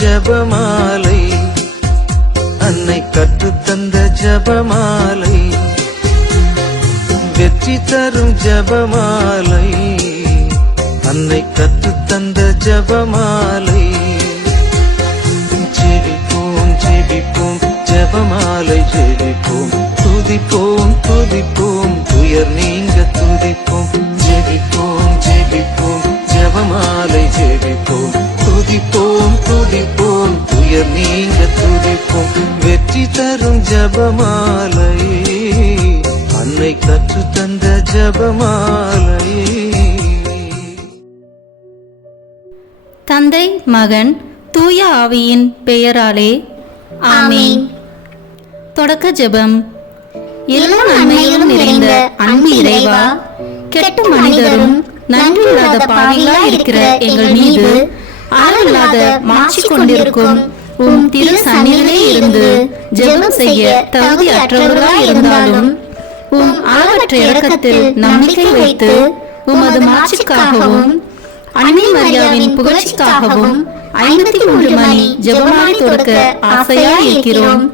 ஜபமாலை, அன்னை கற்றுத்தந்த ஜபமாலை, வெற்றி தரும் ஜபமாலை, அன்னை கற்றுத்தந்த ஜபமாலை. ஜெபிப்போம் ஜெபிப்போம் ஜபமாலை ஜெபிப்போம், துதிப்போம் துதிப்போம் துயர் நீங்க துதிப்போம். ஜெபிப்போம் ஜெபிப்போம் ஜபமாலை ஜெபிப்போம், துதிப்போம் துதிப்போம் துயர் நீங்க துதிப்போம். வெற்றி தரும் ஜபமாலை, அன்னை கற்றுத்தந்த ஜபமாலை. தந்தை மகன் தூய ஆவியின் பெயராலே ஆமீன். தொடக்க ஜெபம். எல்லா நன்மையிலும் நிறைந்த அன்பு இறைவா, கெட்ட மனிதரும் நன்றியில்லாத பாவிகளாய் இருக்கிற எங்கள் மீது அளவில்லாத மாட்சி கொண்டிருக்கும் உம் திரு சந்நிதியிலே இருந்து ஜெபம் செய்ய தகுதி அற்றவர்களாய் இருந்தாலும் உம் அளவற்ற இரக்கத்தில் நம்பிக்கை வைத்து உமது மாட்சிக்காகவும் அன்னை மரியாவின் புகழ்ச்சிக்காகவும் 53 மணி ஜெபமாலை தொடக்க ஆசையாய் இருக்கிறோம்.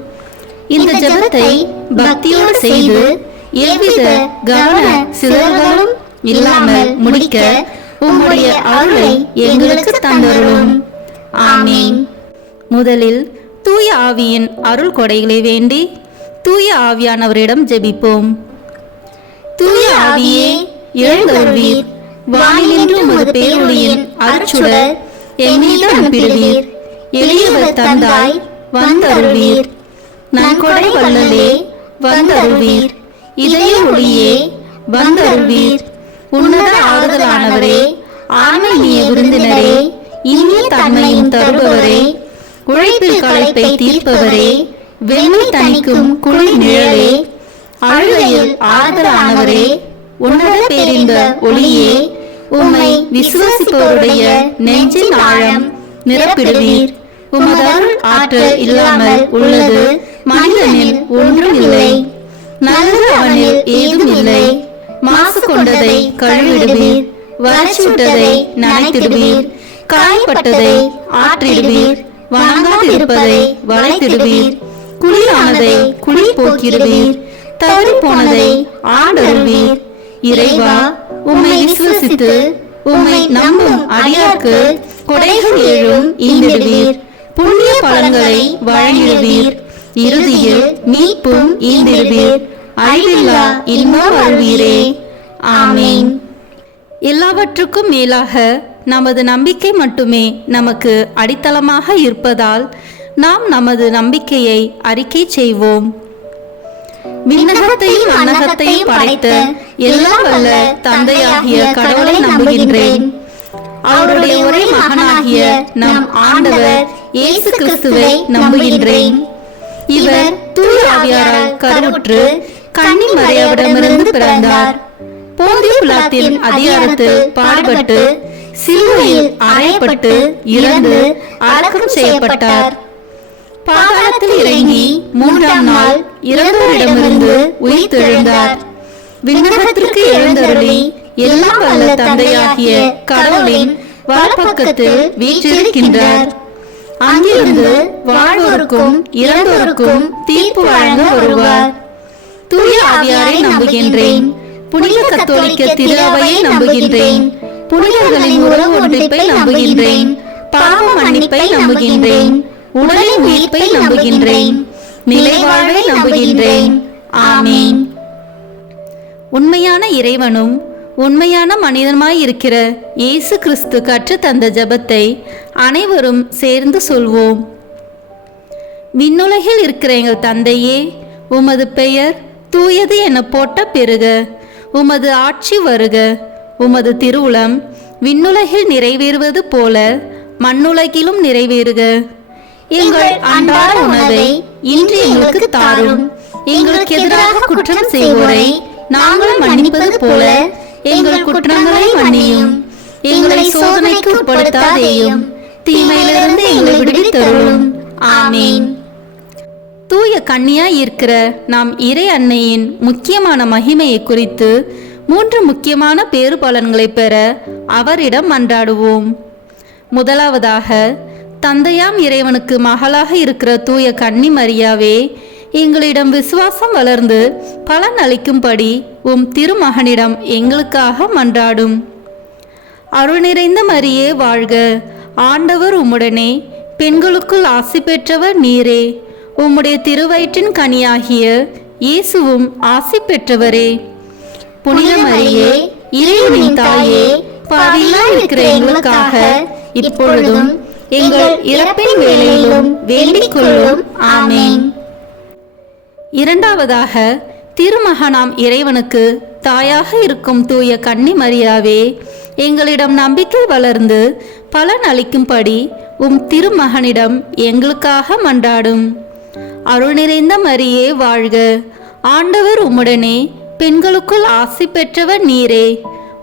இந்த ஜெபத்தை பக்தியோடு செய்து எவ்வித கவன சிதறல்களும் இல்லாமல் முடிக்க உம்முடைய அருளை எங்களுக்கு தந்தருளும். ஆமீன். முதலில் தூய ஆவியின் அருள் கொடைகளை வேண்டி தூய ஆவியானவரிடம் ஜெபிப்போம். தூய ஆவியே எழுந்தருள்வீர், வானிலிருந்து உமது பேரொளியின் அருட்சுடர் என் மீது அனுப்பிடுவீர். எளியவர் தந்தாய் வந்தருள்வீர், நன்கொடை வள்ளலே வந்தருள்வீர். இதய ஒளியே வந்தருள்வீர். உன்னத ஆறுதலானவரே, ஆன்மீக விருந்தினரே, இனிய தன்மையும் தருபவரே, உழைப்பில் களைப்பை தீர்ப்பவரே, வெண்மை தணிக்கும் குளிர் நிழலே, அழுகையில் ஆறுதலானவரே, உன்னத பேரின்ப ஒளியே, உம்மை விசுவாசிப்பவருடைய நெஞ்சின் ஆழம் நிரப்பிடுவீர். உமது அருள் ஆற்றல் இல்லாமல் உள்ளது மனிதனில் ஒன்றும் இல்லை. நல்லது அவனில் ஏதும் இல்லை. மாசு கொண்டதை கழுவிடுவீர், வறட்சிவிட்டதை நனைத்திடுவீர், காயப்பட்டதை ஆற்றிடுவீர், வணங்காதிருப்பதை வளைத்திடுவீர், குளிரானதை குளிர் போக்கிடுவீர், தவறி போனதை ஆண்டருள்வீர். இறைவா, உம்மை விசுவசித்து உம்மை நம்பும் அடியார்க்கு கொடைகள் ஏழும் ஈந்திடுவீர், புண்ணிய பலன்களை வழங்கிடுவீர், இறுதியில் மீட்பும் ஈந்திடுவீர், அழிவில்லா இன்பம் அருள்வீரே. ஆமீன். எல்லாவற்றுக்கும் மேலாக நமது நம்பிக்கை மட்டுமே நமக்கு அடித்தளமாக இருப்பதால் நாம் நமது நம்பிக்கையை அறிக்கை செய்வோம். விண்ணகத்தையும் அன்னகத்தையும் படைத்த எல்லாம் வல்ல தந்தையாகிய கடவுளை நம்புகின்றேன். அவருடைய ஒரே மகனாகிய நம் ஆண்டவர் இயேசு கிறிஸ்துவை நம்புகின்றேன். இவர் தூய ஆவியாரால் கருவுற்று கன்னி மரியாவிடமிருந்து பிறந்தார். போந்திய பிலாத்தின் அதிகாரத்தில் பாடுபட்டு சிலுவையில் அறையப்பட்டு இறந்து அடக்கம் செய்யப்பட்டார். பாதாளத்தில் இறங்கி 3ஆம் நாள் இறந்தோரிடமிருந்து உயிர் தெழுந்தார். விண்ணகத்திற்கு எழுந்தருளி எல்லாம் வல்ல தந்தையாகிய கடவுளின் வலப்பக்கத்தில் வீற்றிருக்கின்றார். அங்கிருந்து வாழ்வோருக்கும் இறந்தோருக்கும் தீர்ப்பு வழங்க வருவார். தூய ஆவியாரை நம்புகின்றேன். புனித கத்தோலிக்க திரு அவையை நம்புகின்றேன். புனிதர்களின் உறவு ஒன்றிப்பை நம்புகின்றேன். பாவ மன்னிப்பை நம்புகின்றேன். உடலின் உயிர்ப்பை நம்புகின்றேன். நிலைவாழ்வை நம்புகின்றேன். ஆமீன். உண்மையான இறைவனும் உண்மையான மனிதனுமாய் இருக்கிற இயேசு கிறிஸ்து கற்றுத் தந்த ஜெபத்தை அனைவரும் சேர்ந்து சொல்வோம். விண்ணுலகில் இருக்கிற எங்கள் தந்தையே, உமது பெயர் தூயது என போட்ட பெருக. உமது ஆட்சி வருக. உமது திருவுளம் விண்ணுலகில் நிறைவேறுவது போல மண்ணுலகிலும் நிறைவேறுக. எங்கள் அன்றாட உணவை இன்று எங்களுக்கு தாரும். எங்களுக்கு எதிராக குற்றம் செய்வோரை நாங்கள் மன்னிப்பது போல எங்கள் குற்றங்களை மன்னியும். எங்களை சோதனைக்கு உட்படுத்தாதேயும், தீமையிலிருந்து எங்களை விடுவித்தருளும். ஆமீன். தூய கன்னியாய் இருக்கிற நாம் இறை அன்னையின் முக்கியமான மகிமையை குறித்து 3 முக்கியமான பேறு பலன்களை பெற அவரிடம் மன்றாடுவோம். முதலாவதாக, தந்தையாம் இறைவனுக்கு மகளாக இருக்கிற தூய கன்னி மரியாவே, எங்களிடம் விசுவாசம் வளர்ந்து பலன் அளிக்கும்படி உம் திருமகனிடம் எங்களுக்காக மன்றாடும். அருள் நிறைந்த மரியே வாழ்க, ஆண்டவர் உம்முடனே, பெண்களுக்குள் ஆசி பெற்றவர் நீரே. உம்முடைய திருவயிற்றின் கனியாகிய இயேசுவும் ஆசி பெற்றவரே. புனித மரியே, இறைவனின் தாயே, பாவிகளாய் இருக்கிற எங்களுக்காக இப்பொழுதும் எங்கள் இறப்பின் வேளையிலும் வேண்டிக் கொள்ளும். ஆமேன். இரண்டாவதாக, திருமகனாம் இறைவனுக்கு தாயாக இருக்கும் தூய கன்னி மரியாவே, எங்களிடம் நம்பிக்கை வளர்ந்து பலன் அளிக்கும்படி உம் திருமகனிடம் எங்களுக்காக மன்றாடும். அருள் நிறைந்த மரியே வாழ்க, ஆண்டவர் உம்முடனே, பெண்களுக்குள் ஆசி பெற்றவர் நீரே.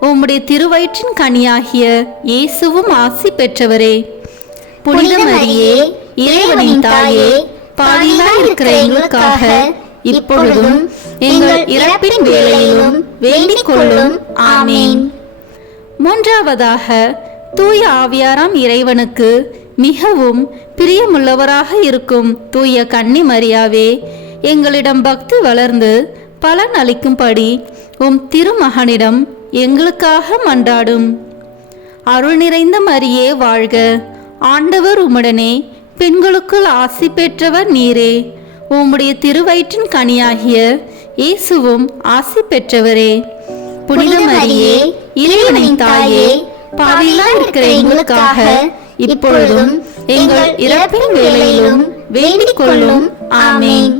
உம்முடைய திருவயிற்றின் கனியாகிய இயேசுவும் ஆசி பெற்றவரே. புனித மரியே, இறைவனின் தாயே, பாவிகளாய் இருக்கிற எங்களுக்காக இப்பொழுதும் எங்கள் இறப்பின் வேளையிலும் வேண்டிக் கொள்ளும். ஆமேன். மூன்றாவதாக, தூய ஆவியாராம் இறைவனுக்கு மிகவும் பிரியமுள்ளவராக இருக்கும் தூய கன்னி மரியாவே, எங்களிடம் பக்தி வளர்ந்து பலன் அளிக்கும்படி உம் திருமகனிடம் எங்களுக்காக மன்றாடும். அருள் நிறைந்த மரியே வாழ்க, ஆண்டவர் உம்முடனே, பெண்களுக்குள் ஆசி பெற்றவர் நீரே. உம்முடைய திருவயிற்றின் கனியாகிய இயேசுவும் ஆசி பெற்றவரே. புனித மரியே, இறைவனின் தாயே, பாவிகளாய் இருக்கிற எங்களுக்காக இப்பொழுதும் எங்கள் இறப்பின் வேளையிலும் வேண்டிக் கொள்ளும். ஆமேன்.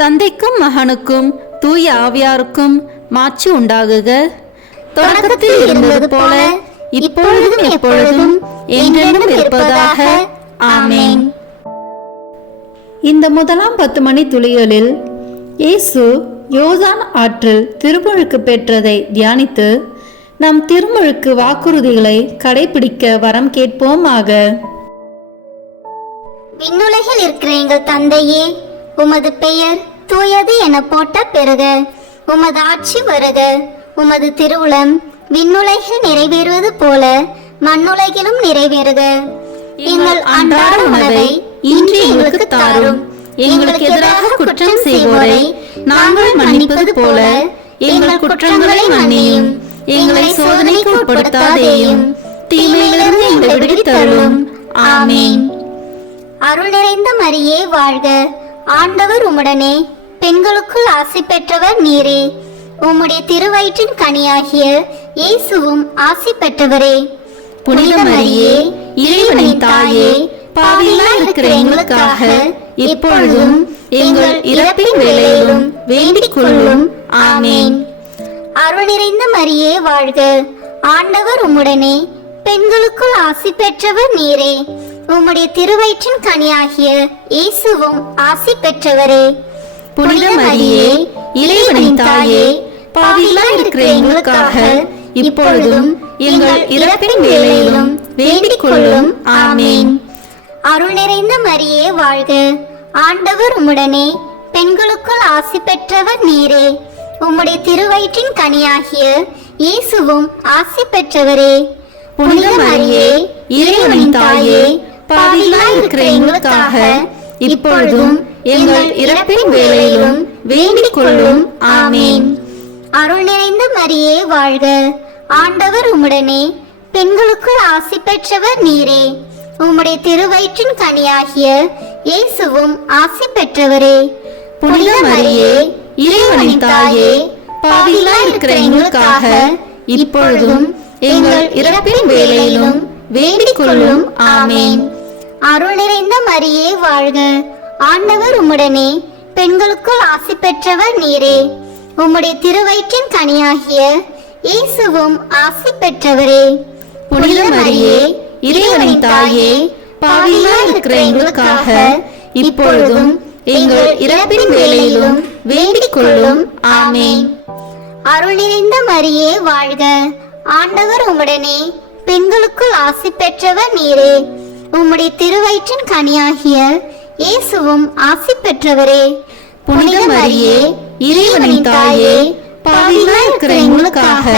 தந்தைக்கும் மகனுக்கும் தூய ஆவியாருக்கும் மாட்சி உண்டாகுக. தொடக்கத்தில் இருந்தது போல இப்பொழுதும் எப்பொழுதும் என்றென்றும் இருப்பதாக. ஆமேன். இந்த முதலாம் 10 மணி துளிகளில் இயேசு யோர்தான் ஆற்றில் திருமுழுக்கு பெற்றதை தியானித்து நம் திருமுழுக்கு வாக்குறுதிகளை கடைபிடிக்க வரம் கேட்போமாக. விண்ணுலகில் இருக்கிற எங்கள் தந்தையே, உமது பெயர் தூயது என போட்ட பெறுக. உமது ஆட்சி வருக. உமது திருவுளம் விண்ணுலகில் நிறைவேறுவது போல மண்ணுலகிலும் நிறைவேறுக. எங்கள் அன்றாட உணவை இன்று எங்களுக்கு தாரும். எங்களுக்கு எதிராக குற்றம் செய்வோரை நாங்கள் மன்னிப்பது போல எங்கள் குற்றங்களை மன்னியும். எங்களை சோதனைக்கு உட்படுத்தாதேயும், தீமையிலிருந்து எங்களை விடுவித்தருளும். ஆமேன். அருள் நிறைந்த மரியே வாழ்க, ஆண்டவர் உம்முடனே, பெண்களுக்குள் ஆசி பெற்றவர் நீரே. உம்முடைய திருவயிற்றின் கனியாகிய இயேசுவும் ஆசி பெற்றவரே. புனித மரியே, இறைவனின் தாயே, பாவிகளாய் இருக்கிற எங்களுக்காக இப்பொழுதும் எங்கள் இறப்பின் வேளையிலும் வேண்டிக் கொள்ளும். ஆமேன். அருள் நிறைந்த மரியே வாழ்க, ஆண்டவர் உம்முடனே, பெண்களுக்குள் ஆசி பெற்றவர் நீரே. உம்முடைய திருவயிற்றின் கனியாகிய இயேசுவும் ஆசி பெற்றவரே. புனித மரியே, இறைவனின் தாயே, பாவிகளாய் இருக்கிற எங்களுக்காக இப்பொழுதும் எங்கள் இறப்பின் வேளையிலும் வேண்டிக் கொள்ளும். ஆமேன். அருள் நிறைந்த மரியே வாழ்க, ஆண்டவர் உம்முடனே, பெண்களுக்குள் ஆசி பெற்றவர் நீரே. உம்முடைய திருவயிற்றின் கனியாகிய இயேசுவும் ஆசி பெற்றவரே. புனித மரியே, இறைவனின் தாயே, பாவிகளாய் இருக்கிற எங்களுக்காக இப்பொழுதும் எங்கள் இறப்பின் வேளையிலும் வேண்டிக் கொள்ளும். ஆமேன். அருள் நிறைந்த மரியே வாழ்க, ஆண்டவர் உம்முடனே, பெண்களுக்குள் ஆசி பெற்றவர் நீரே. உம்முடைய திருவயிற்றின் கனியாகிய இயேசுவும் ஆசி பெற்றவரே. புனித மரியே, இறைவனின் தாயே, பாவிகளாய் இருக்கிற எங்களுக்காக இப்பொழுதும் எங்கள் இறப்பின் வேளையிலும் வேண்டிக் கொள்ளும். ஆமேன். அருள் நிறைந்த மரியே வாழ்க, ஆண்டவர் உம்முடனே, பெண்களுக்குள் ஆசி பெற்றவர் நீரே. உம்முடைய திருவயிற்றின் கனியாகிய இயேசுவும் ஆசி பெற்றவரே. புனித மரியே, இறைவனின் தாயே, பாவிகளாய் இருக்கிற எங்களுக்காக இப்பொழுதும் எங்கள் இறப்பின் வேளையிலும் வேண்டிக் கொள்ளும். ஆமேன். அருள் நிறைந்த மரியே வாழ்க, ஆண்டவர் உம்முடனே, பெண்களுக்குள் ஆசி பெற்றவர் நீரே. உம்முடைய திருவயிற்றின் கனியாகிய இயேசுவும் ஆசி பெற்றவரே. புனித மரியே, இறைவனின் தாயே, பாவிகளாய் இருக்கிற எங்களுக்காக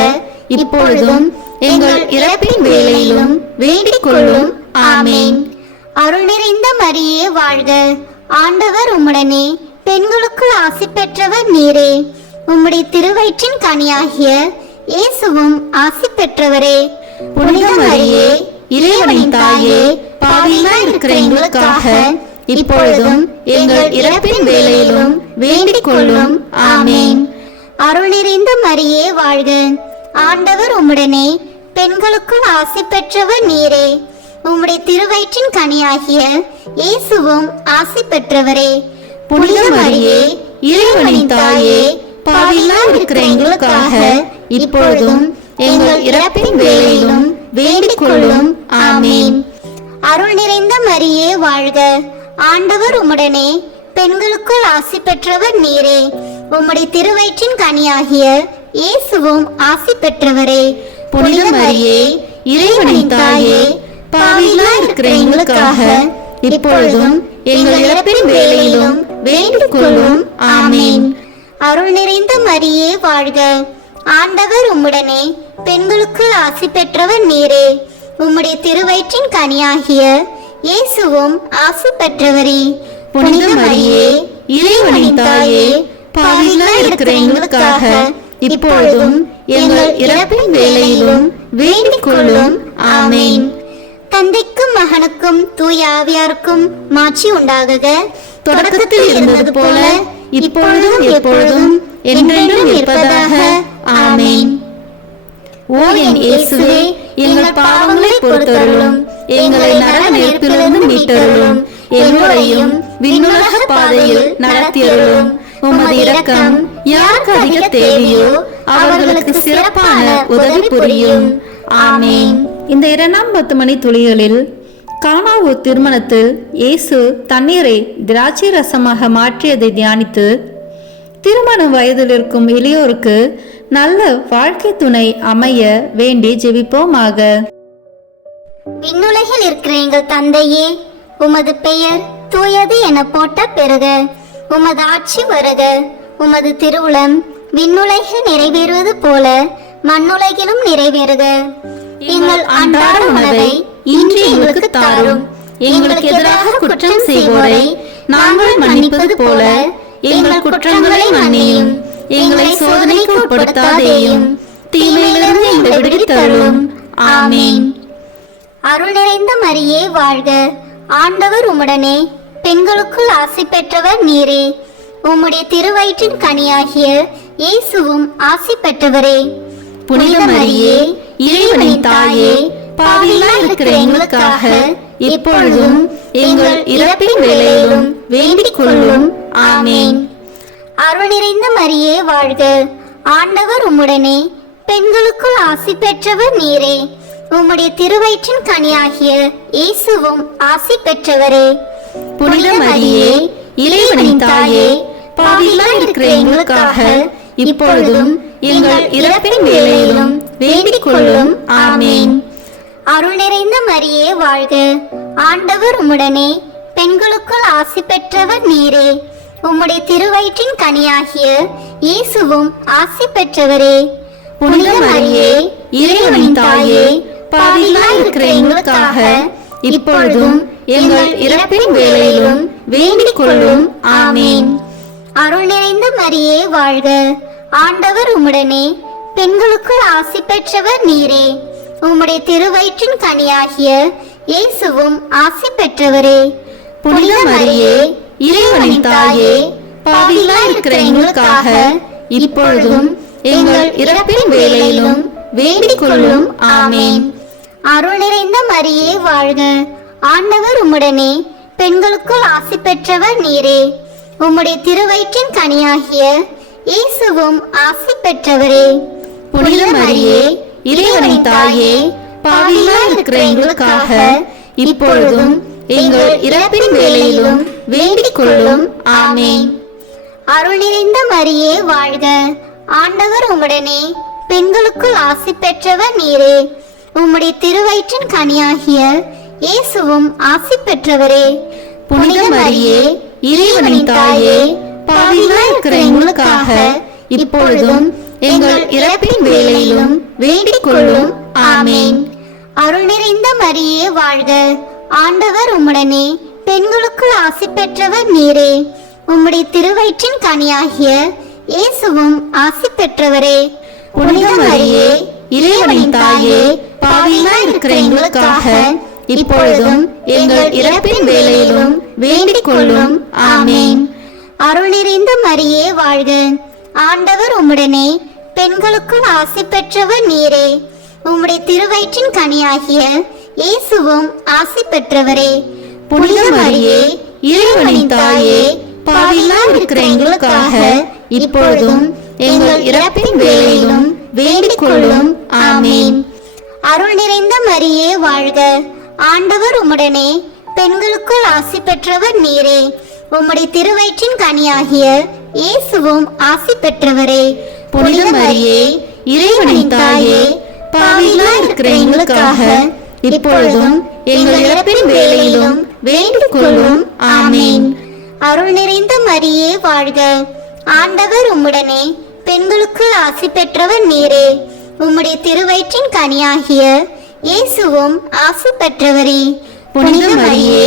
இப்பொழுதும் எங்கள் இறப்பின் வேளையிலும் வேண்டிக் கொள்ளும். ஆமேன். அருள் நிறைந்த மரியே வாழ்க, ஆண்டவர் உம்முடனே, பெண்களுக்குள் ஆசி பெற்றவர் நீரே. உம்முடைய திருவயிற்றின் கனியாகிய இயேசுவும் ஆசி பெற்றவரே. புனித மரியே, இறைவனின் தாயே, பாவிகளாய் இருக்கிற எங்களுக்காக இப்பொழுதும் எங்கள் இறப்பின் வேளையிலும் வேண்டிக் கொள்ளும். ஆமேன். அருள் நிறைந்த மரியே வாழ்க, ஆண்டவர் உம்முடனே, பெண்களுக்குள் ஆசி பெற்றவர் நீரே. உம்முடைய திருவயிற்றின் கனியாகிய இயேசுவும் ஆசி பெற்றவரே. புனித மரியே, இறைவனின் தாயே, பாவிகளாய் இருக்கிற எங்களுக்காக இப்பொழுதும் எங்கள் இறப்பின் வேளையிலும் வேண்டிக் கொள்ளும். ஆமேன். அருள் நிறைந்த மரியே வாழ்க, ஆண்டவர் உம்முடனே, பெண்களுக்குள் ஆசி பெற்றவர் நீரே. உம்முடைய திருவயிற்றின் கனியாகிய இயேசுவும் ஆசி பெற்றவரே. புனித மரியே, இறைவனின் தாயே, பாவிகளாய் இருக்கிற எங்களுக்காக இப்பொழுதும் எங்கள் இறப்பின் வேளையிலும் வேண்டிக் கொள்ளும். ஆமேன். அருள் நிறைந்த மரியே வாழ்க, ஆண்டவர் உம்முடனே, பெண்களுக்குள் ஆசி பெற்றவர் நீரே. உம்முடைய திருவயிற்றின் கனியாகிய இயேசுவும் ஆசி பெற்றவரே. புனித மரியே, இறைவனின் தாயே, பாவிகளாய் இருக்கிற எங்களுக்காக இப்பொழுதும் எங்கள் இறப்பின் வேளையிலும் வேண்டிக் கொள்ளும். ஆமேன். தந்தைக்கும் மகனுக்கும் தூய ஆவியாருக்கும் மாட்சி உண்டாகுக. தொடக்கத்தில் இருந்தது போல இப்பொழுதும் எப்பொழுதும் என்றென்றும் இருப்பதாக. ஆமேன். ஓ என் இயேசுவே, எங்கள் பாவங்களை பொறுத்தருளும், எங்களை நரக நெருப்பிலிருந்து மீட்டருளும், எல்லோரையும் விண்ணுலக பாதையில் நடத்தியருளும். உமது இரக்கம் யாருக்கு அதிக தேவையோ அவர்களுக்கு சிறப்பான உதவி புரியும். ஆமேன். இந்த 2ஆம் 10 மணி துளிகளில் கானாவூ திருமணத்தில் இயேசு தண்ணீரை திராட்சை ரசமாக மாற்றியதை தியானித்து திருமண வயதில் இருக்கும் இளையோருக்கு நல்ல வாழ்க்கை துணை அமைய வேண்டி ஜெபிப்போமாக. விண்ணுலகில் இருக்கிற எங்கள் தந்தையே, உமது பெயர் தூயது என போட்ட பெறுக. உமது ஆட்சி வருக. உமது திருவுளம் விண்ணுலகில் நிறைவேறுவது போல மண்ணுலகிலும் நிறைவேறுக. எங்கள் அன்றாட உணவை இன்று எங்களுக்கு தாரும். எங்களுக்கு எதிராக குற்றம் செய்வோரை நாங்கள் மன்னிப்பது போல எங்கள் குற்றங்களை மன்னியும். எங்களை சோதனைக்கு உட்படுத்தாதேயும், தீமையிலிருந்து எங்களை விடுவித்தருளும். ஆமேன். அருள் நிறைந்த மரியே வாழ்க, ஆண்டவர் உம்முடனே, பெண்களுக்குள் ஆசி பெற்றவர் நீரே. உம்முடைய திருவயிற்றின் கனியாகிய இயேசுவும் ஆசி பெற்றவரே. புனித மரியே, இறைவனின் தாயே, பாவிகளாய் இருக்கிற எங்களுக்காக இப்பொழுதும் எங்கள் இறப்பின் வேளையிலும் வேண்டிக் கொள்ளும். ஆமேன். அருள் நிறைந்த மரியே வாழ்க, ஆண்டவர் உம்முடனே, பெண்களுக்குள் ஆசி பெற்றவர் நீரே. உம்முடைய திருவயிற்றின் கனியாகிய இயேசுவும் ஆசி பெற்றவரே. புனித மரியே, இறைவனின் தாயே, பாவிகளாய் இருக்கிற எங்களுக்காக இப்பொழுதும் எங்கள் இறப்பின் வேளையிலும் வேண்டிக் கொள்ளும். ஆமேன். அருள் நிறைந்த மரியே வாழ்க, ஆண்டவர் உம்முடனே, பெண்களுக்குள் ஆசி பெற்றவர் நீரே. உம்முடைய திருவயிற்றின் கனியாகிய இயேசுவும் ஆசி பெற்றவரே. புனித மரியே, இறைவனின் தாயே, பாவிகளாய் இருக்கிற எங்களுக்காக இப்பொழுதும் எங்கள் இறப்பின் வேளையிலும் வேண்டிக் கொள்ளும். ஆமேன். அருள் நிறைந்த மரியே வாழ்க, ஆண்டவர் உம்முடனே, பெண்களுக்குள் ஆசி பெற்றவர் நீரே. உம்முடைய திருவயிற்றின் கனியாகிய இயேசுவும் ஆசி பெற்றவரே. புனித மரியே, இறைவனின் தாயே, பாவிகளாய் இருக்கிற எங்களுக்காக இப்பொழுதும் எங்கள் இறப்பின் வேளையிலும் வேண்டிக் கொள்ளும். ஆமேன். அருள் நிறைந்த மரியே வாழ்க, ஆண்டவர் உம்முடனே, பெண்களுக்குள் ஆசி பெற்றவர் நீரே. உம்முடைய திருவயிற்றின் கனியாகிய இயேசுவும் ஆசி பெற்றவரே. புனித மரியே, இறைவனின் தாயே, பாவிகளாய் இருக்கிற எங்களுக்காக இப்பொழுதும் எங்கள் இறப்பின் வேளையிலும் வேண்டிக் கொள்ளும். ஆமேன். அருள் நிறைந்த மரியே வாழ்க, ஆண்டவர் உம்முடனே, பெண்களுக்குள் ஆசி பெற்றவர் நீரே. உம்முடைய திருவயிற்றின் கனியாகிய இயேசுவும் ஆசி பெற்றவரே. புனித மரியே, இறைவனின் தாயே, பாவிகளாய் இருக்கிற எங்களுக்காக இப்பொழுதும் எங்கள் இறப்பின் வேளையிலும் வேண்டிக் கொள்ளும். ஆமேன். அருள் நிறைந்த மரியே வாழ்க, ஆண்டவர் உம்முடனே பெண்களுக்குள் ஆசி பெற்றவர் நீரே. உம்முடைய திருவயிற்றின் கனியாகிய இயேசுவும் ஆசி பெற்றவரே. புனித மரியே, இறைவனின் தாயே, பாவிகளாய் இருக்கிற எங்களுக்காக இப்பொழுதும் எங்கள் இறப்பின் வேளையிலும் வேண்டிக் கொள்ளும். ஆமேன். அருள் நிறைந்த மரியே வாழ்க. ஆண்டவர் உம்முடனே பெண்களுக்குள் ஆசி பெற்றவர் நீரே. உம்முடைய திருவயிற்றின் கனியாகிய இயேசுவும் ஆசி பெற்றவரே. புனித மரியே, இறைவனின் தாயே, பாவிகளாய் இருக்கிற எங்களுக்காக இப்பொழுதும் எங்கள் இறப்பின் வேளையிலும் வேண்டிக் கொள்ளும். ஆமேன். அருள் நிறைந்த மரியே வாழ்க. ஆண்டவர் உம்முடனே பெண்களுக்குள் ஆசி பெற்றவர் நீரே. உம்முடைய திருவயிற்றின் கனியாகிய இயேசுவும் ஆசி பெற்றவரே. புனித மரியே, இறைவனின் தாயே, பாவிகளாய் இருக்கிற எங்களுக்காக இப்பொழுதும் எங்கள் இறப்பின் வேளையிலும் வேண்டிக் கொள்ளும். ஆமேன். அருள் நிறைந்த மரியே வாழ்க. ஆண்டவர் உம்முடனே பெண்களுக்குள் ஆசி பெற்றவர் நீரே. உம்முடைய திருவயிற்றின் கனியாகிய இயேசுவும் ஆசி பெற்றவரே. புனித மரியே,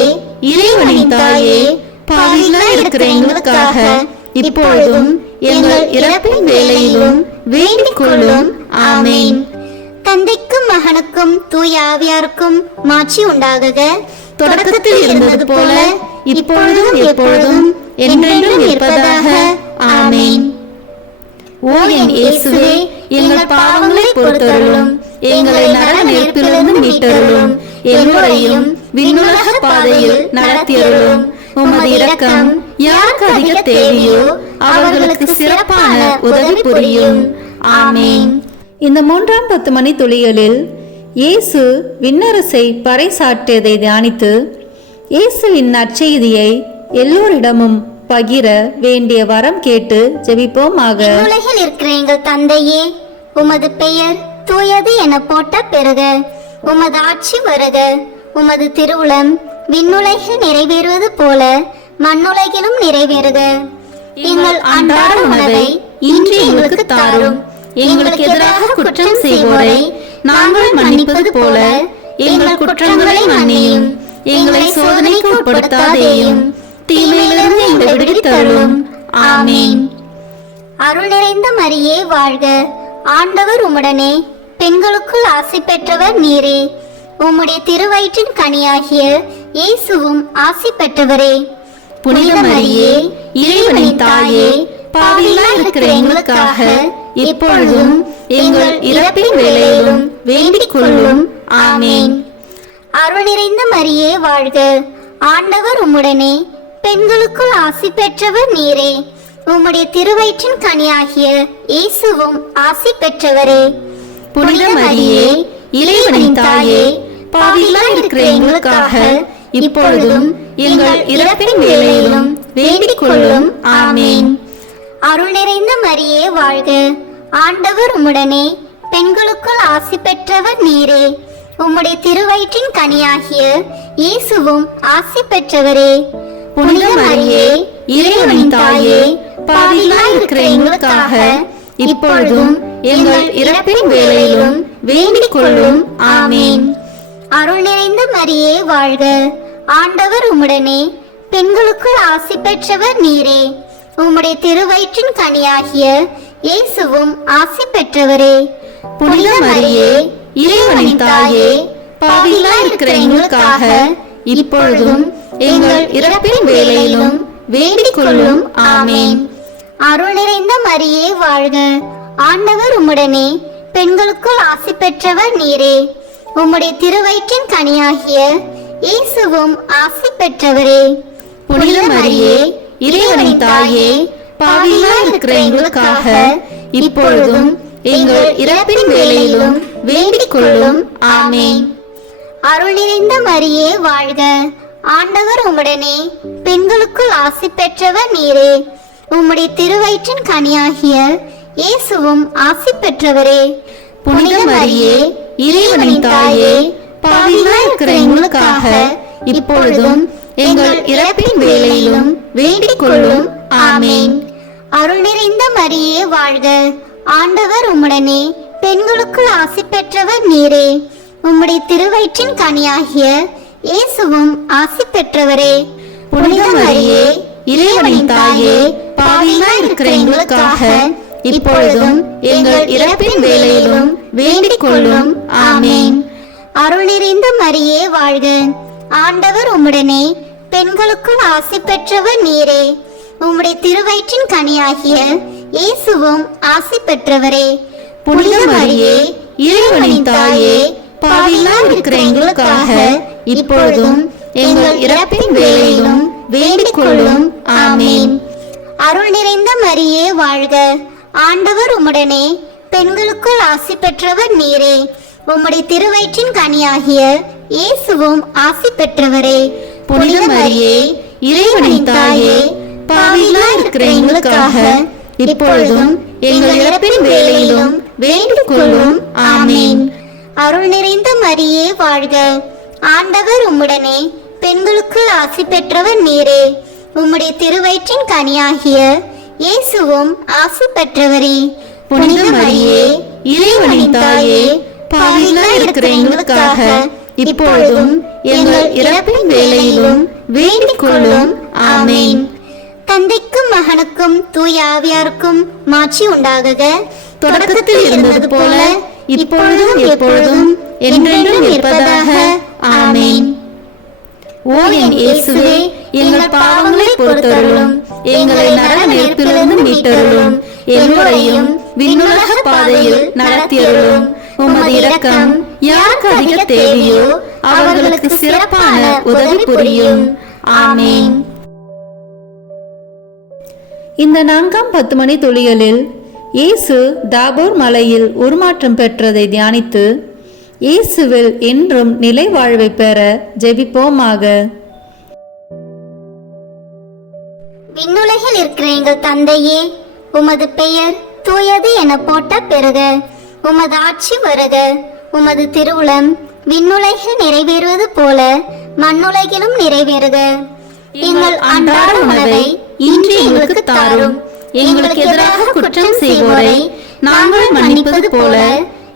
இறைவனின் தாயே, பாவிகளாய் இருக்கிற எங்களுக்காக இப்பொழுதும் எங்கள் இறப்பின் வேளையிலும் வேண்டிக் கொள்ளும். ஆமேன். தந்தைக்கும் மகனுக்கும் தூய ஆவியாருக்கும் மாட்சி உண்டாகுக. தொடக்கத்தில் இருந்தது போல இப்பொழுதும் எப்பொழுதும் என்றென்றும் இருப்பதாக. ஆமேன். ஓ என் இயேசுவே, எங்கள் பாவங்களை பொறுத்தருளும், எங்களை நரக நெருப்பிலிருந்து மீட்டருளும், எல்லோரையும் விண்ணுலக பாதையில் நடத்தியருளும். உமது இரக்கம் யாருக்கு அதிக தேவையோ அவர்களுக்கு சிறப்பான உதவி புரியும். ஆமேன். இந்த 3ஆம் 10 மணி துளிகளில் இயேசு விண்ணரசை பறைசாற்றியதை தியானித்து இயேசுவின் நற்செய்தியை எல்லோரிடமும் பகிர வேண்டிய வரம் கேட்டு ஜெபிப்போமாக. உலகில் இருக்கிற எங்கள் தந்தையே, உமது பெயர் தூயது என போட்ட பெறுக. உமது ஆட்சி வருக. உமது திருவுளம் விண்ணுலகில் நிறைவேறுவது போல மண்ணுலகிலும் நிறைவேறுக. எங்கள் அன்றாட உணவை இன்று எங்களுக்கு தாரும். எங்களுக்கு எதிராக குற்றம் செய்வோரை நாங்கள் மன்னிப்பது போல எங்கள் குற்றங்களை மன்னியும். எங்களை சோதனைக்கு உட்படுத்தாதேயும், தீமையிலிருந்து எங்களை விடுவித்தருளும். ஆமீன். அருள் நிறைந்த மரியே வாழ்க. ஆண்டவர் உம்முடனே பெண்களுக்குள் ஆசி பெற்றவர் நீரே. உம்முடைய திருவயிற்றின் கனியாகிய இயேசுவும் ஆசி பெற்றவரே. புனித மரியே, இறைவனின் தாயே, பாவிகளாய் இருக்கிற எங்களுக்காக இப்பொழுதும் எங்கள் இறப்பின் வேளையிலும் வேண்டிக் கொள்ளும். ஆமேன். அருள் நிறைந்த மரியே வாழ்க. ஆண்டவர் உம்முடனே பெண்களுக்குள் ஆசி பெற்றவர் நீரே. உம்முடைய திருவயிற்றின் கனியாகிய இயேசுவும் ஆசி பெற்றவரே. புனித மரியே, இறைவனின் தாயே, பாவிகளாய் இருக்கிற எங்களுக்காக இப்பொழுதும் எங்கள் இறப்பின் வேளையிலும் வேண்டிக் கொள்ளும். ஆமேன். அருள் நிறைந்த மரியே வாழ்க. ஆண்டவர் உம்முடனே பெண்களுக்குள் ஆசி பெற்றவர் நீரே. உம்முடைய திருவயிற்றின் கனியாகிய இயேசுவும் ஆசி பெற்றவரே. புனித மரியே, இறைவனின் தாயே, பாவிகளாய் இருக்கிற எங்களுக்காக இப்பொழுதும் எங்கள் இறப்பின் வேளையிலும் வேண்டிக் கொள்ளும். ஆமேன். அருள் நிறைந்த மரியே வாழ்க. ஆண்டவர் உம்முடனே பெண்களுக்குள் ஆசி பெற்றவர் நீரே. உம்முடைய திருவயிற்றின் கனியாகிய இயேசுவும் ஆசி பெற்றவரே. புனித மரியே, இறைவனின் தாயே, பாவிகளாய் இருக்கிற எங்களுக்காக இப்பொழுதும் எங்கள் இறப்பின் வேளையிலும் வேண்டிக் கொள்ளும். ஆமேன். அருள் நிறைந்த மரியே வாழ்க. ஆண்டவர் உம்முடனே பெண்களுக்குள் ஆசி பெற்றவர் நீரே. உம்முடைய திருவயிற்றின் கனியாகிய இயேசுவும் ஆசி பெற்றவரே. புனித மரியே, இறைவனின் தாயே, பாவிகளாய் இருக்கிற எங்களுக்காக இப்பொழுதும் எங்கள் இறப்பின் வேளையிலும் வேண்டிக் கொள்ளும். ஆமேன். அருள் நிறைந்த மரியே வாழ்க. ஆண்டவர் உம்முடனே பெண்களுக்குள் ஆசி பெற்றவர் நீரே. உம்முடைய திருவயிற்றின் கனியாகிய இயேசுவும் ஆசி பெற்றவரே. புனித மரியே, இறைவனின் தாயே, பாவிகளாய் இருக்கிற எங்களுக்காக இப்பொழுதும் எங்கள் இறப்பின் வேளையிலும் வேண்டிக் கொள்ளும். ஆமேன். அருள் நிறைந்த மரியே வாழ்க. ஆண்டவர் உம்முடனே பெண்களுக்குள் ஆசி பெற்றவர் நீரே. உம்முடைய திருவயிற்றின் கனியாகிய இயேசுவும் ஆசி பெற்றவரே. புனித மரியே, இறைவனின் தாயே, பாவிகளாய் இருக்கிற எங்களுக்காக இப்பொழுதும் எங்கள் இறப்பின் வேளையிலும் வேண்டிக் கொள்ளும். ஆமேன். அருள் நிறைந்த மரியே வாழ்க. ஆண்டவர் உம்முடனே, பெண்களுக்குள் ஆசி பெற்றவர் நீரே. உம்முடைய திருவயிற்றின் கனியாகிய இயேசுவும் ஆசி பெற்றவரே. புனித மரியே, இறைவனின் தாயே, பாவிகளாய் இருக்கிற எங்களுக்காக இப்பொழுதும் எங்கள் இறப்பின் வேளையிலும் வேண்டிக் கொள்ளும். ஆமேன். அருள் நிறைந்த மரியே வாழ்க. ஆண்டவர் உம்முடனே, பெண்களுக்குள் ஆசி பெற்றவர் நீரே. உம்முடைய திருவயிற்றின் கனியாகிய இயேசுவும் ஆசி பெற்றவரே. புனித மரியே, இறைவனின் தாயே, பாவிகளாய் இருக்கிற எங்களுக்காக இப்பொழுதும் எங்கள் இறப்பின் வேளையிலும் வேண்டிக் கொள்ளும். ஆமேன். அருள் நிறைந்த மரியே வாழ்க. ஆண்டவர் உம்முடனே, பெண்களுக்குள் ஆசி பெற்றவர் நீரே. உம்முடைய திருவயிற்றின் கனியாகிய இயேசுவும் ஆசி பெற்றவரே. புனித மரியே, இறைவனின் தாயே, பாவிகளாய் இருக்கிற எங்களுக்காக இப்பொழுதும் எங்கள் இறப்பின் வேளையிலும் வேண்டிக் கொள்ளும். ஆமேன். தந்தைக்கும் மகனுக்கும் தூய ஆவியாருக்கும் மாட்சி உண்டாகுக. தொடக்கத்தில் இருந்தது போல இப்பொழுதும் எப்பொழுதும் என்றென்றும் இருப்பதாக. ஆமேன். ஓ என் இயேசுவே, எங்கள் பாவங்களை பொறுத்தருளும், எங்களை நரக நெருப்பிலிருந்து மீட்டருளும், எல்லோரையும் விண்ணுலக பாதையில் நடத்தியருளும். உமது இரக்கம் யாருக்கு அதிக தேவையோ அவர்களுக்கு சிறப்பான உதவி புரியும். ஆமேன். இந்த 4ஆம் 10 மணி துளிகளில் இயேசு தாபோர் மலையில் உருமாற்றம் பெற்றதை தியானித்து இயேசுவில் என்றும் நிலை வாழ்வை பெற ஜெபிப்போமாக. விண்ணுலகில் இருக்கிற எங்கள் தந்தையே, உமது பெயர் தூயது என போட்ட பெறுக. உமது ஆட்சி வருக. உமது திருவுளம் விண்ணுலகில் நிறைவேறுவது போல மண்ணுலகிலும் நிறைவேறுக. எங்கள் அன்றாட உணவை இன்று எங்களுக்கு தாரும். எங்களுக்கு எதிராக குற்றம் செய்வோரை நாங்கள் மன்னிப்பது போல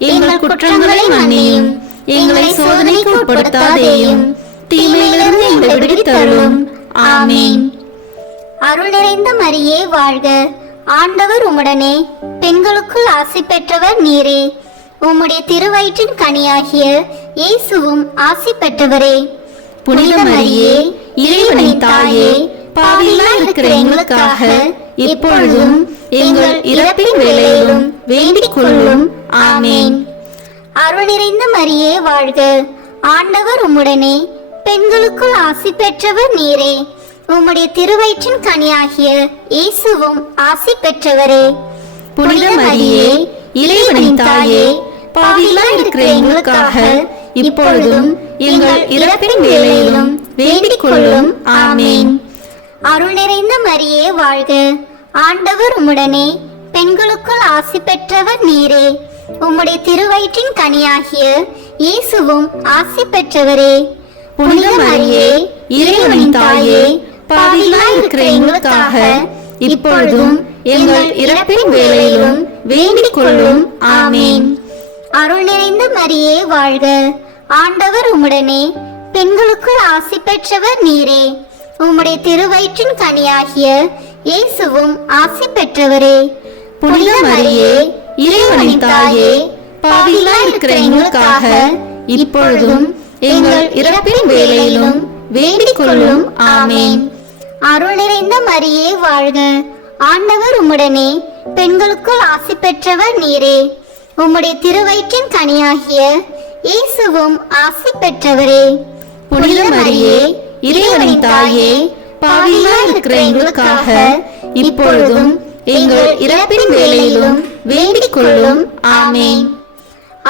எங்கள் குற்றங்களை மன்னியும். எங்களை சோதனைக்கு உட்படுத்தாதேயும், தீமையிலிருந்து எங்களை விடுவித்தருளும். ஆமேன். அருள் நிறைந்த மரியே வாழ்க. ஆண்டவர் உம்முடனே, பெண்களுக்குள் ஆசி பெற்றவர் நீரே. உம்முடைய திருவயிற்றின் கனியாகிய இயேசுவும் ஆசி பெற்றவரே. புனித மரியே, இறைவனின் தாயே, பாவிகளாய் இருக்கிற எங்களுக்காக இப்பொழுதும் எங்கள் இறப்பின் வேளையிலும் வேண்டிக் கொள்ளும். ஆமேன். அருள் நிறைந்த மரியே வாழ்க. ஆண்டவர் உம்முடனே, பெண்களுக்குள் ஆசி பெற்றவர் நீரே. உம்முடைய திருவயிற்றின் கனியாகிய இயேசுவும் ஆசி பெற்றவரே. புனித மரியே, இறைவனின் தாயே, பாவிகளாய் இருக்கிற எங்களுக்காக இப்பொழுதும் எங்கள் இறப்பின் வேளையிலும் வேண்டிக் கொள்ளும். ஆமேன். அருள் நிறைந்த மரியே வாழ்க. ஆண்டவர் உம்முடனே, பெண்களுக்குள் ஆசி பெற்றவர் நீரே. உம்முடைய திருவயிற்றின் கனியாகிய இயேசுவும் ஆசி பெற்றவரே. புனித மரியே, இறைவனின் தாயே, பாவிகளாய் இருக்கிற எங்களுக்காக இப்பொழுதும் எங்கள் இறப்பின் வேளையிலும் வேண்டிக் கொள்ளும். ஆமேன். அருள் நிறைந்த மரியே வாழ்க. ஆண்டவர் உம்முடனே, பெண்களுக்குள் ஆசி பெற்றவர் நீரே. உம்முடைய திருவயிற்றின் கனியாகிய இயேசுவும் ஆசி பெற்றவரே. புனித மரியே, இறைவனின் தாயே, பாவிகளாய் இருக்கிற எங்களுக்காக இப்பொழுதும் எங்கள் இறப்பின் வேளையிலும் வேண்டிக் கொள்ளும். ஆமேன். அருள் நிறைந்த மரியே வாழ்க. ஆண்டவர் உம்முடனே, பெண்களுக்குள் ஆசி பெற்றவர் நீரே. உம்முடைய திருவயிற்றின் கனியாகிய இயேசுவும் ஆசி பெற்றவரே. புனித மரியே, இறைவனின் தாயே, பாவிகளாய் இருக்கிற எங்களுக்காக இப்பொழுதும் எங்கள் இறப்பின் வேளையிலும் வேண்டிக் கொள்ளும். ஆமேன்.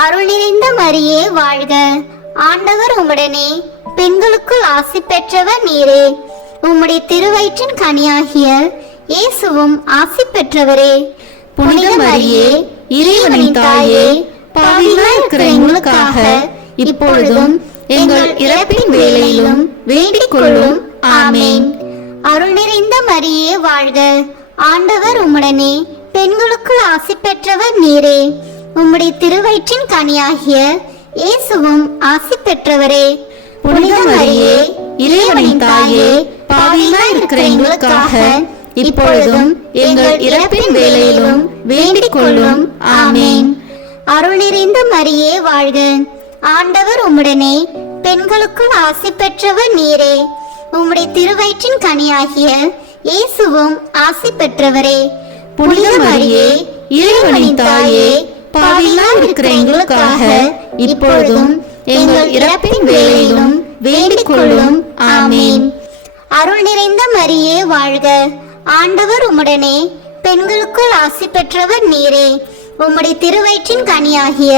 அருள் நிறைந்த மரியே வாழ்க. ஆண்டவர் உம்முடனே, பெண்களுக்குள் ஆசி பெற்றவர் நீரே. உம்முடைய திருவயிற்றின் கனியாகிய இயேசுவும் ஆசி பெற்றவரே. புனித மரியே, இறைவனின் தாயே, பாவிகளாய் இருக்கிற எங்களுக்காக இப்பொழுதும் எங்கள் இறப்பின் வேளையிலும் வேண்டிக் கொள்ளும். ஆமேன். அருள் நிறைந்த மரியே வாழ்க. ஆண்டவர் உம்முடனே, பெண்களுக்குள் ஆசி பெற்றவர் நீரே. உம்முடைய திருவயிற்றின் கனியாகிய இயேசுவும் ஆசி பெற்றவரே. புனித மரியே இறைவனின் தாயே, பாவிகளாய் இருக்கிற எங்களுக்காக இப்பொழுதும் எங்கள் இறப்பின் வேளையிலும் வேண்டிக் கொள்ளும். ஆமென். அருள் நிறைந்த மரியே வாழ்க. ஆண்டவர் உம்முடனே, பெண்களுக்குள் ஆசி பெற்றவர் நீரே. உம்முடைய திருவயிற்றின் கனியாகிய இயேசுவும் ஆசி பெற்றவரே. புனித மரியே இறைவனின் தாயே, பாவிகளாய் இருக்கிற எங்களுக்காக இப்பொழுதும் எங்கள் இறப்பின் வேளையிலும் வேண்டிக் கொள்ளும். ஆமென். அருள் நிறைந்த மரியே வாழ்க. ஆண்டவர் உம்முடனே, பெண்களுக்குள் ஆசி பெற்றவர் நீரே. உம்முடைய திருவயிற்றின் கனியாகிய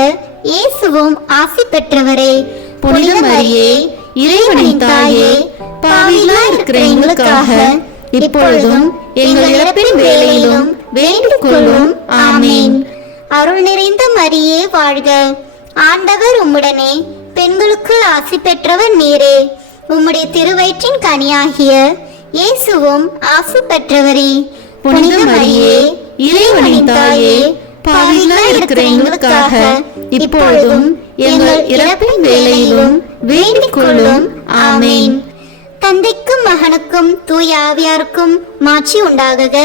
இயேசுவும் ஆசி பெற்றவரே. புனித மரியே இறைவனின் தாயே, பாவிகளாய் இருக்கிற எங்களுக்காக இப்பொழுதும் எங்கள் இறப்பின் வேளையிலும் வேண்டிக் கொள்ளும். ஆமென். அருள் நிறைந்த மரியே வாழ்க. ஆண்டவர் உம்முடனே, பெண்களுக்குள் ஆசி பெற்றவர் நீரே. உம்முடைய திருவயிற்றின் கனியாகிய இயேசுவும் ஆசி பெற்றவரே. புனித மரியே இறைவனின் தாயே, பாவிகளாய் இருக்கிற எங்களுக்காக இப்பொழுதும் எங்கள் இறப்பின் வேளையிலும் வேண்டிக் கொள்ளும். ஆமென். தந்தைக்கும் மகனுக்கும் தூய ஆவியாருக்கும் மாட்சி உண்டாகுக.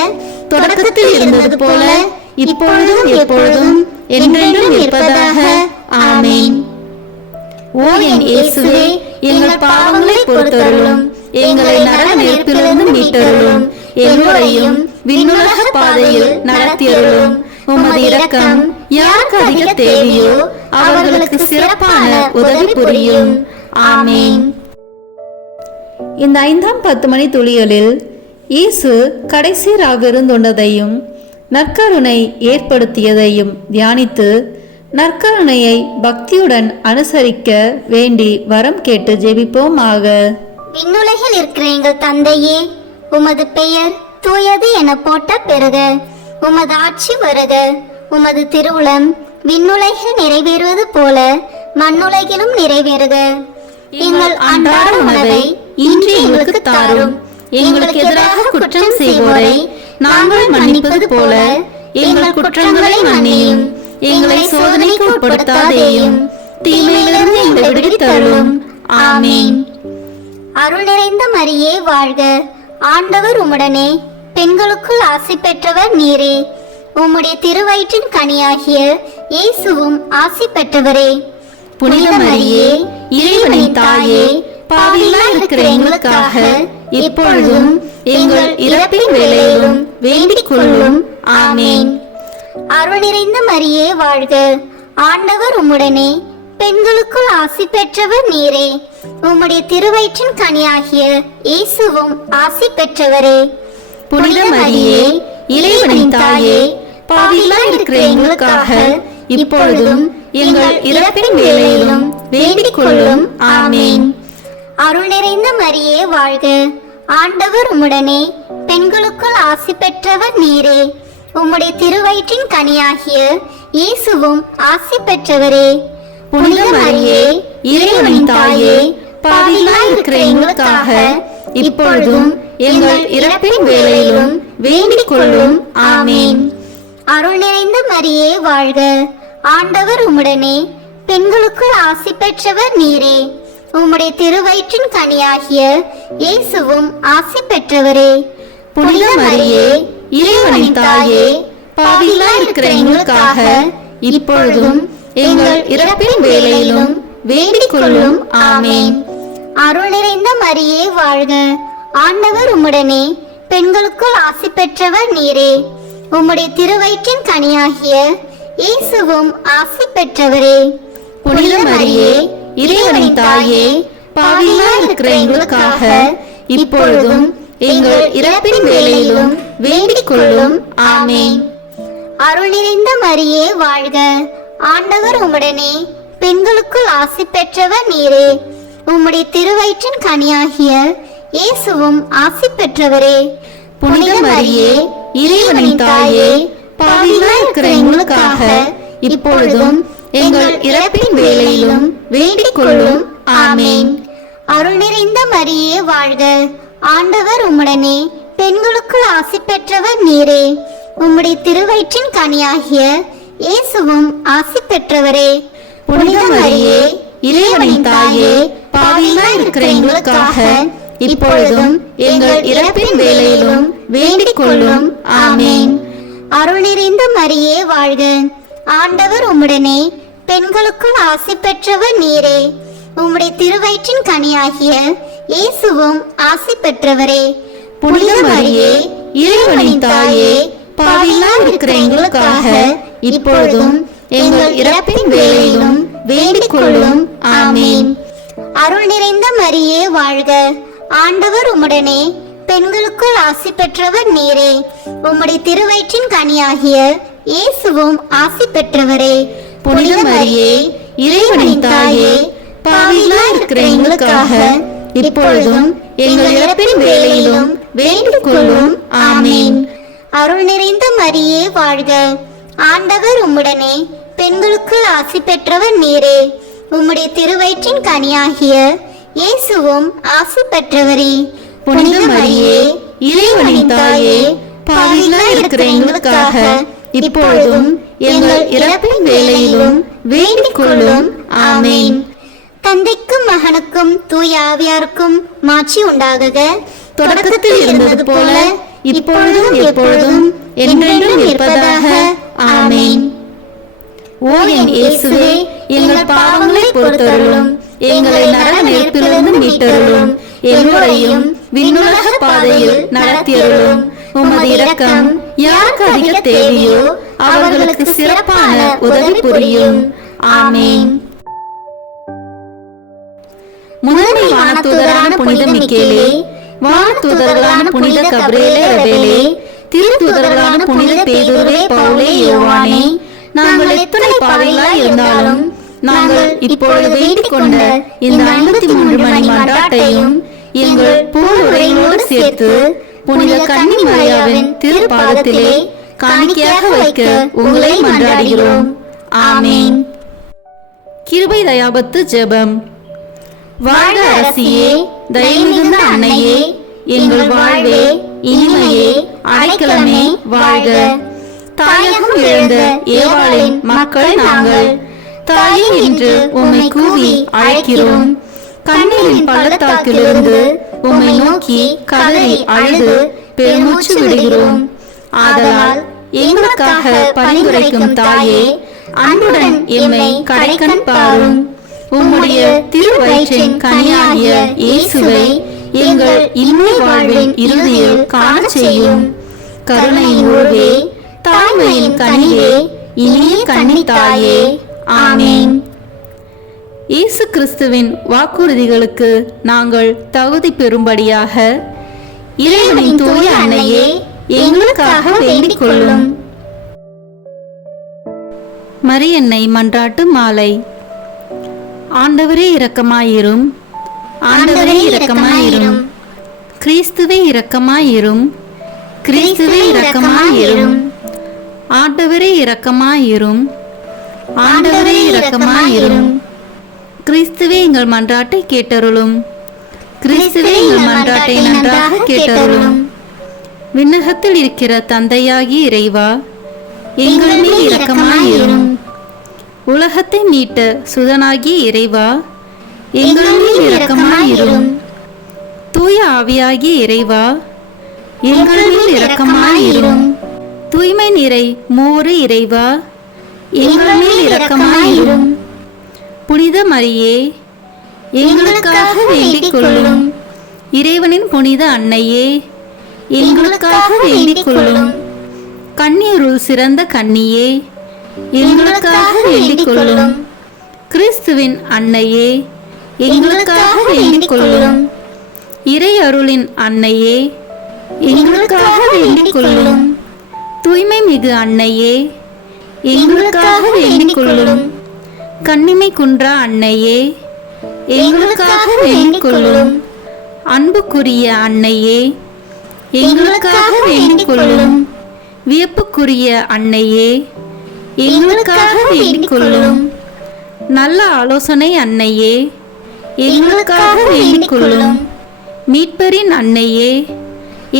தொடக்கத்தில் இருந்தது போல இப்பொழுதும் எப்பொழுதும் என்றென்றும் இருப்பதாக. ஆமென். ஓ என் இயேசுவே, எங்கள் பாவங்களை பொறுத்தருளும், எங்களை நரக நெருப்பிலிருந்து மீட்டருளும், எல்லோரையும் விண்ணுலக பாதையில் நடத்தியருளும். உமது இரக்கம் யாருக்கு அதிக தேவையோ அவர்களுக்கு சிறப்பான உதவி புரியும். ஆமென். இந்த 5ஆம் 10 மணி துளிகளில் இயேசு கடைசி ராவிருந்துண்டதையும் நற்கருணை ஏற்படுத்தியதையும் தியானித்து நற்கருணையை பக்தியுடன் அனுசரிக்க வேண்டி வரம் கேட்டு ஜெபிப்போமாக. விண்ணுலகில் இருக்கிற எங்கள் தந்தையே, உமது பெயர் தூயது என போட்ட பெறுக. உமது ஆட்சி வருக. உமது திருவுளம் விண்ணுலகில் நிறைவேறுவது போல மண்ணுலகிலும் நிறைவேறுக. எங்கள் அன்றாட உணவை இன்று எங்களுக்கு தாரும். எங்களுக்கு எதிராக குற்றம் செய்வோரை நாங்கள் மன்னிப்பது போல எங்கள் குற்றங்களை மன்னியும். எங்களை சோதனைக்கு உட்படுத்தாதேயும், தீமையிலிருந்து எங்களை விடுவித்தருளும். ஆமென். அருள் நிறைந்த மரியே வாழ்க. ஆண்டவர் உம்முடனே, பெண்களுக்குள் ஆசி பெற்றவர் நீரே. உம்முடைய திருவயிற்றின் கனியாகிய இயேசுவும் ஆசி பெற்றவரே. புனித மரியே இறைவனின் தாயே, பாவிகளாய் இருக்கிற எங்களுக்காக இப்பொழுதும் எங்கள் இறப்பின் வேளையிலும் வேண்டிக் கொள்ளும். ஆமென். அருள் நிறைந்த மரியே வாழ்க. ஆண்டவர் உம்முடனே, பெண்களுக்குள் ஆசி பெற்றவர் நீரே. உம்முடைய திருவயிற்றின் கனியாகிய இயேசுவும் ஆசி பெற்றவரே. புனித மரியே இறைவனின் தாயே, பாவிகளாய் இருக்கிற எங்களுக்காக இப்பொழுதும் எங்கள் இறப்பின் வேளையிலும் வேண்டிக் கொள்ளும். ஆமென். அருள் நிறைந்த மரியே வாழ்க. ஆண்டவர் உம்முடனே, பெண்களுக்குள் ஆசி பெற்றவர் நீரே. உம்முடைய திருவயிற்றின் கனியாகிய இயேசுவும் ஆசி பெற்றவரே. புனித மரியே இறைவனின் தாயே, பாவிகளாய் இருக்கிற எங்களுக்காக இப்பொழுதும் எங்கள் இறப்பின் வேளையிலும் வேண்டிக் கொள்ளும். ஆமென். அருள் நிறைந்த மரியே வாழ்க. ஆண்டவர் உம்முடனே, பெண்களுக்குள் ஆசி பெற்றவர் நீரே. உம்முடைய திருவயிற்றின் கனியாகிய இயேசுவும் ஆசி பெற்றவரே. புனித மரியே இறைவனின் தாயே, பாவிகளாய் இருக்கிற எங்களுக்காக இப்பொழுதும் எங்கள் இறப்பின் வேளையிலும் வேண்டிக் கொள்ளும். ஆமென். அருள் நிறைந்த மரியே வாழ்க. ஆண்டவர் உம்முடனே, பெண்களுக்குள் ஆசி பெற்றவர் நீரே. உம்முடைய திருவயிற்றின் கனியாகிய இயேசுவும் ஆசி பெற்றவரே. புனித மரியே இறைவனின் தாயே, பாவிகளாய் இருக்கிற எங்களுக்காக இப்பொழுதும் எங்கள் இறப்பின் வேளையிலும் வேண்டிக் கொள்ளும். ஆமென். அருள் நிறைந்த மரியே வாழ்க. ஆண்டவர் உம்முடனே, பெண்களுக்குள் ஆசி பெற்றவர் நீரே. உம்முடைய திருவயிற்றின் கனியாகிய இயேசுவும் ஆசி பெற்றவரே. புனித மரியே இறைவனின் தாயே, பாவிகளாய் இருக்கிற எங்களுக்காக இப்பொழுதும் எங்கள் இறப்பின் வேளையிலும் வேண்டிக் கொள்ளும். ஆமென். அருள் நிறைந்த மரியே வாழ்க. ஆண்டவர் உம்முடனே, பெண்களுக்குள் ஆசி பெற்றவர் நீரே. உம்முடைய திருவயிற்றின் கனியாகிய இயேசுவும் ஆசி பெற்றவரே. புனித மரியே இறைவனின் தாயே, பாவிகளாய் இருக்கிற எங்களுக்காக இப்பொழுதும் எங்கள் இறப்பின் வேளையிலும் வேண்டிக் கொள்ளும். ஆமேன். அருள் நிறைந்த மரியே வாழ்க, ஆண்டவர் உம்முடனே, பெண்களுக்குள் ஆசி பெற்றவர் நீரே. உம்முடைய திருவயிற்றின் கனியாகிய இயேசுவும் ஆசி பெற்றவரே. புனித மரியே, இறைவனின் தாயே, பாவிகளாய் இருக்கிற எங்களுக்காக இப்பொழுதும் எங்கள் இறப்பின் வேளையிலும் வேண்டிக் கொள்ளும். ஆமேன். அருள் நிறைந்த மரியே வாழ்க, ஆண்டவர் உம்முடனே, பெண்களுக்குள் ஆசி பெற்றவர் நீரே. உம்முடைய திருவயிற்றின் கனியாகிய இயேசுவும் ஆசி பெற்றவரே. புனித மரியே, இறைவனின் தாயே, பாவிகளாய் இருக்கிற எங்களுக்காக இப்பொழுதும் எங்கள் இறப்பின் வேளையிலும் வேண்டிக் கொள்ளும். ஆமேன். அருள் நிறைந்த மரியே வாழ்க, ஆண்டவர் உம்முடனே, பெண்களுக்குள் ஆசி பெற்றவர் நீரே. உம்முடைய திருவயிற்றின் கனியாகிய இயேசுவும் ஆசி பெற்றவரே. புனித மரியே, இறைவனின் தாயே, பாவிகளாய் இருக்கிற எங்களுக்காக இப்பொழுதும் எங்கள் இறப்பின் வேளையிலும் வேண்டிக் கொள்ளும். ஆமேன். தந்தைக்கும் மகனுக்கும் தூய ஆவியாருக்கும் மாட்சி உண்டாகுக. தொடக்கத்தில் இருந்தது போல இப்பொழுதும் எப்பொழுதும் என்றென்றும் இருப்பதாக. ஆமேன். ஓ என் இயேசுவே, எங்கள் பாவங்களை பொறுத்தருளும், எங்களை நரக நெருப்பிலிருந்து மீட்டருளும், எல்லோரையும் விண்ணுலக பாதையில் நடத்தியருளும். உமது இரக்கம் யாருக்கு அதிக தேவையோ அவர்களுக்கு சிறப்பான உதவி புரியும். ஆமேன். முதன்மை வானதூதரான புனித மிக்கேலே, வானதூதர்களான புனித கபிரியேலே ரபேலே, திருத்தூதர்களான புனித பேதுருவே, பவுலே, யோவானே, நாங்கள் எத்தனை பாவிகளாய் இருந்தாலும் நாங்கள் இப்பொழுது வேண்டிக் கொண்ட இந்த 53 மணி மன்றாட்டையும் எங்கள் புகழுரையோடு சேர்த்து புனித கன்னி மரியாவின் திருப்பாதத்திலே காணிக்கையாக வைக்க உங்களை மன்றாடுகிறோம். ஆமேன். கிருபை தயாபத்து ஜெபம். வாழ்க அரசியே, தயமிகுந்த அன்னையே, எங்கள் வாழ்வே, இனிமையே, அடைக்கலமே வாழ்க. தாயகம் இழந்த ஏவாளின் மக்கள் நாங்கள், தாயே என்று உம்மை கூவி அழைக்கிறோம். கண்ணீரின் பள்ளத்தாக்கிலிருந்து உம்மை நோக்கி கதறி அழுது பெருமூச்சு விடுகிறோம். ஆதலால் எங்களுக்காக பரிந்துரைக்கும் தாயே, அன்புடன் எம்மை கடைக்கண் பாரும். உம்முடைய திருவயிற்றின் கனியாகிய இயேசுவை எங்கள் இன்மை வாழ்வின் இறுதியில் காணச் செய்யும். கருணையின் உருவே, தாய்மையின் கனியே, இனிய கன்னி தாயே. ஆமேன். இயேசு கிறிஸ்துவின் வாக்குறுதிகளுக்கு நாங்கள் தகுதி பெறும்படியாக இறைவனின் தூய அன்னையே, எங்களுக்காக வேண்டிக் கொள்ளும். மரியன்னை மன்றாட்டு மாலை. ஆண்டவரே இரக்கமாயிரும், ஆண்டவரே இரக்கமாயிரும், கிறிஸ்துவே இரக்கமாயிரும், கிறிஸ்துவே இரக்கமாயிரும், ஆண்டவரே இரக்கமாயிரும், ஆண்டவரே இரக்கமாயிரும். கிறிஸ்துவே எங்கள் மன்றாட்டை கேட்டருளும், கிறிஸ்துவே எங்கள் மன்றாட்டை நன்றாக கேட்டருளும். விண்ணகத்தில் இருக்கிற தந்தையாகிய இறைவா, எங்கள் மேல் இரக்கமாயிரும். உலகத்தை மீட்ட சுதனாகிய இறைவா, எங்கள் மேல் இரக்கமாயிரும். தூய ஆவியாகிய இறைவா, எங்கள் மேல் இரக்கமாயிரும். தூய்மை நிறை மூவரு இறைவா, எங்கள் மேல் இரக்கமாயிரும். புனித மரியே, எங்களுக்காக வேண்டிக் கொள்ளும். இறைவனின் புனித அன்னையே, எங்களுக்காக வேண்டிக் கொள்ளும். கன்னியருள் சிறந்த கன்னியே, எங்களுக்காக வேண்டிக் கொள்ளும். கிறிஸ்துவின் அன்னையே, எங்களுக்காக வேண்டிக் கொள்ளும். இறை அருளின் அன்னையே, எங்களுக்காக வேண்டிக் கொள்ளும். தூய்மை மிகு அன்னையே, எங்களுக்காக வேண்டிக் கொள்ளும். கன்னிமை குன்றா அன்னையே, எங்களுக்காக வேண்டிக் கொள்ளும். அன்புக்குரிய அன்னையே, எங்களுக்காக வேண்டிக் கொள்ளும். வியப்புக்குரிய அன்னையே, எங்களுக்காக வேண்டிக் கொள்ளும். நல்ல ஆலோசனை அன்னையே, எங்களுக்காக வேண்டிக் கொள்ளும். மீட்பரின் அன்னையே,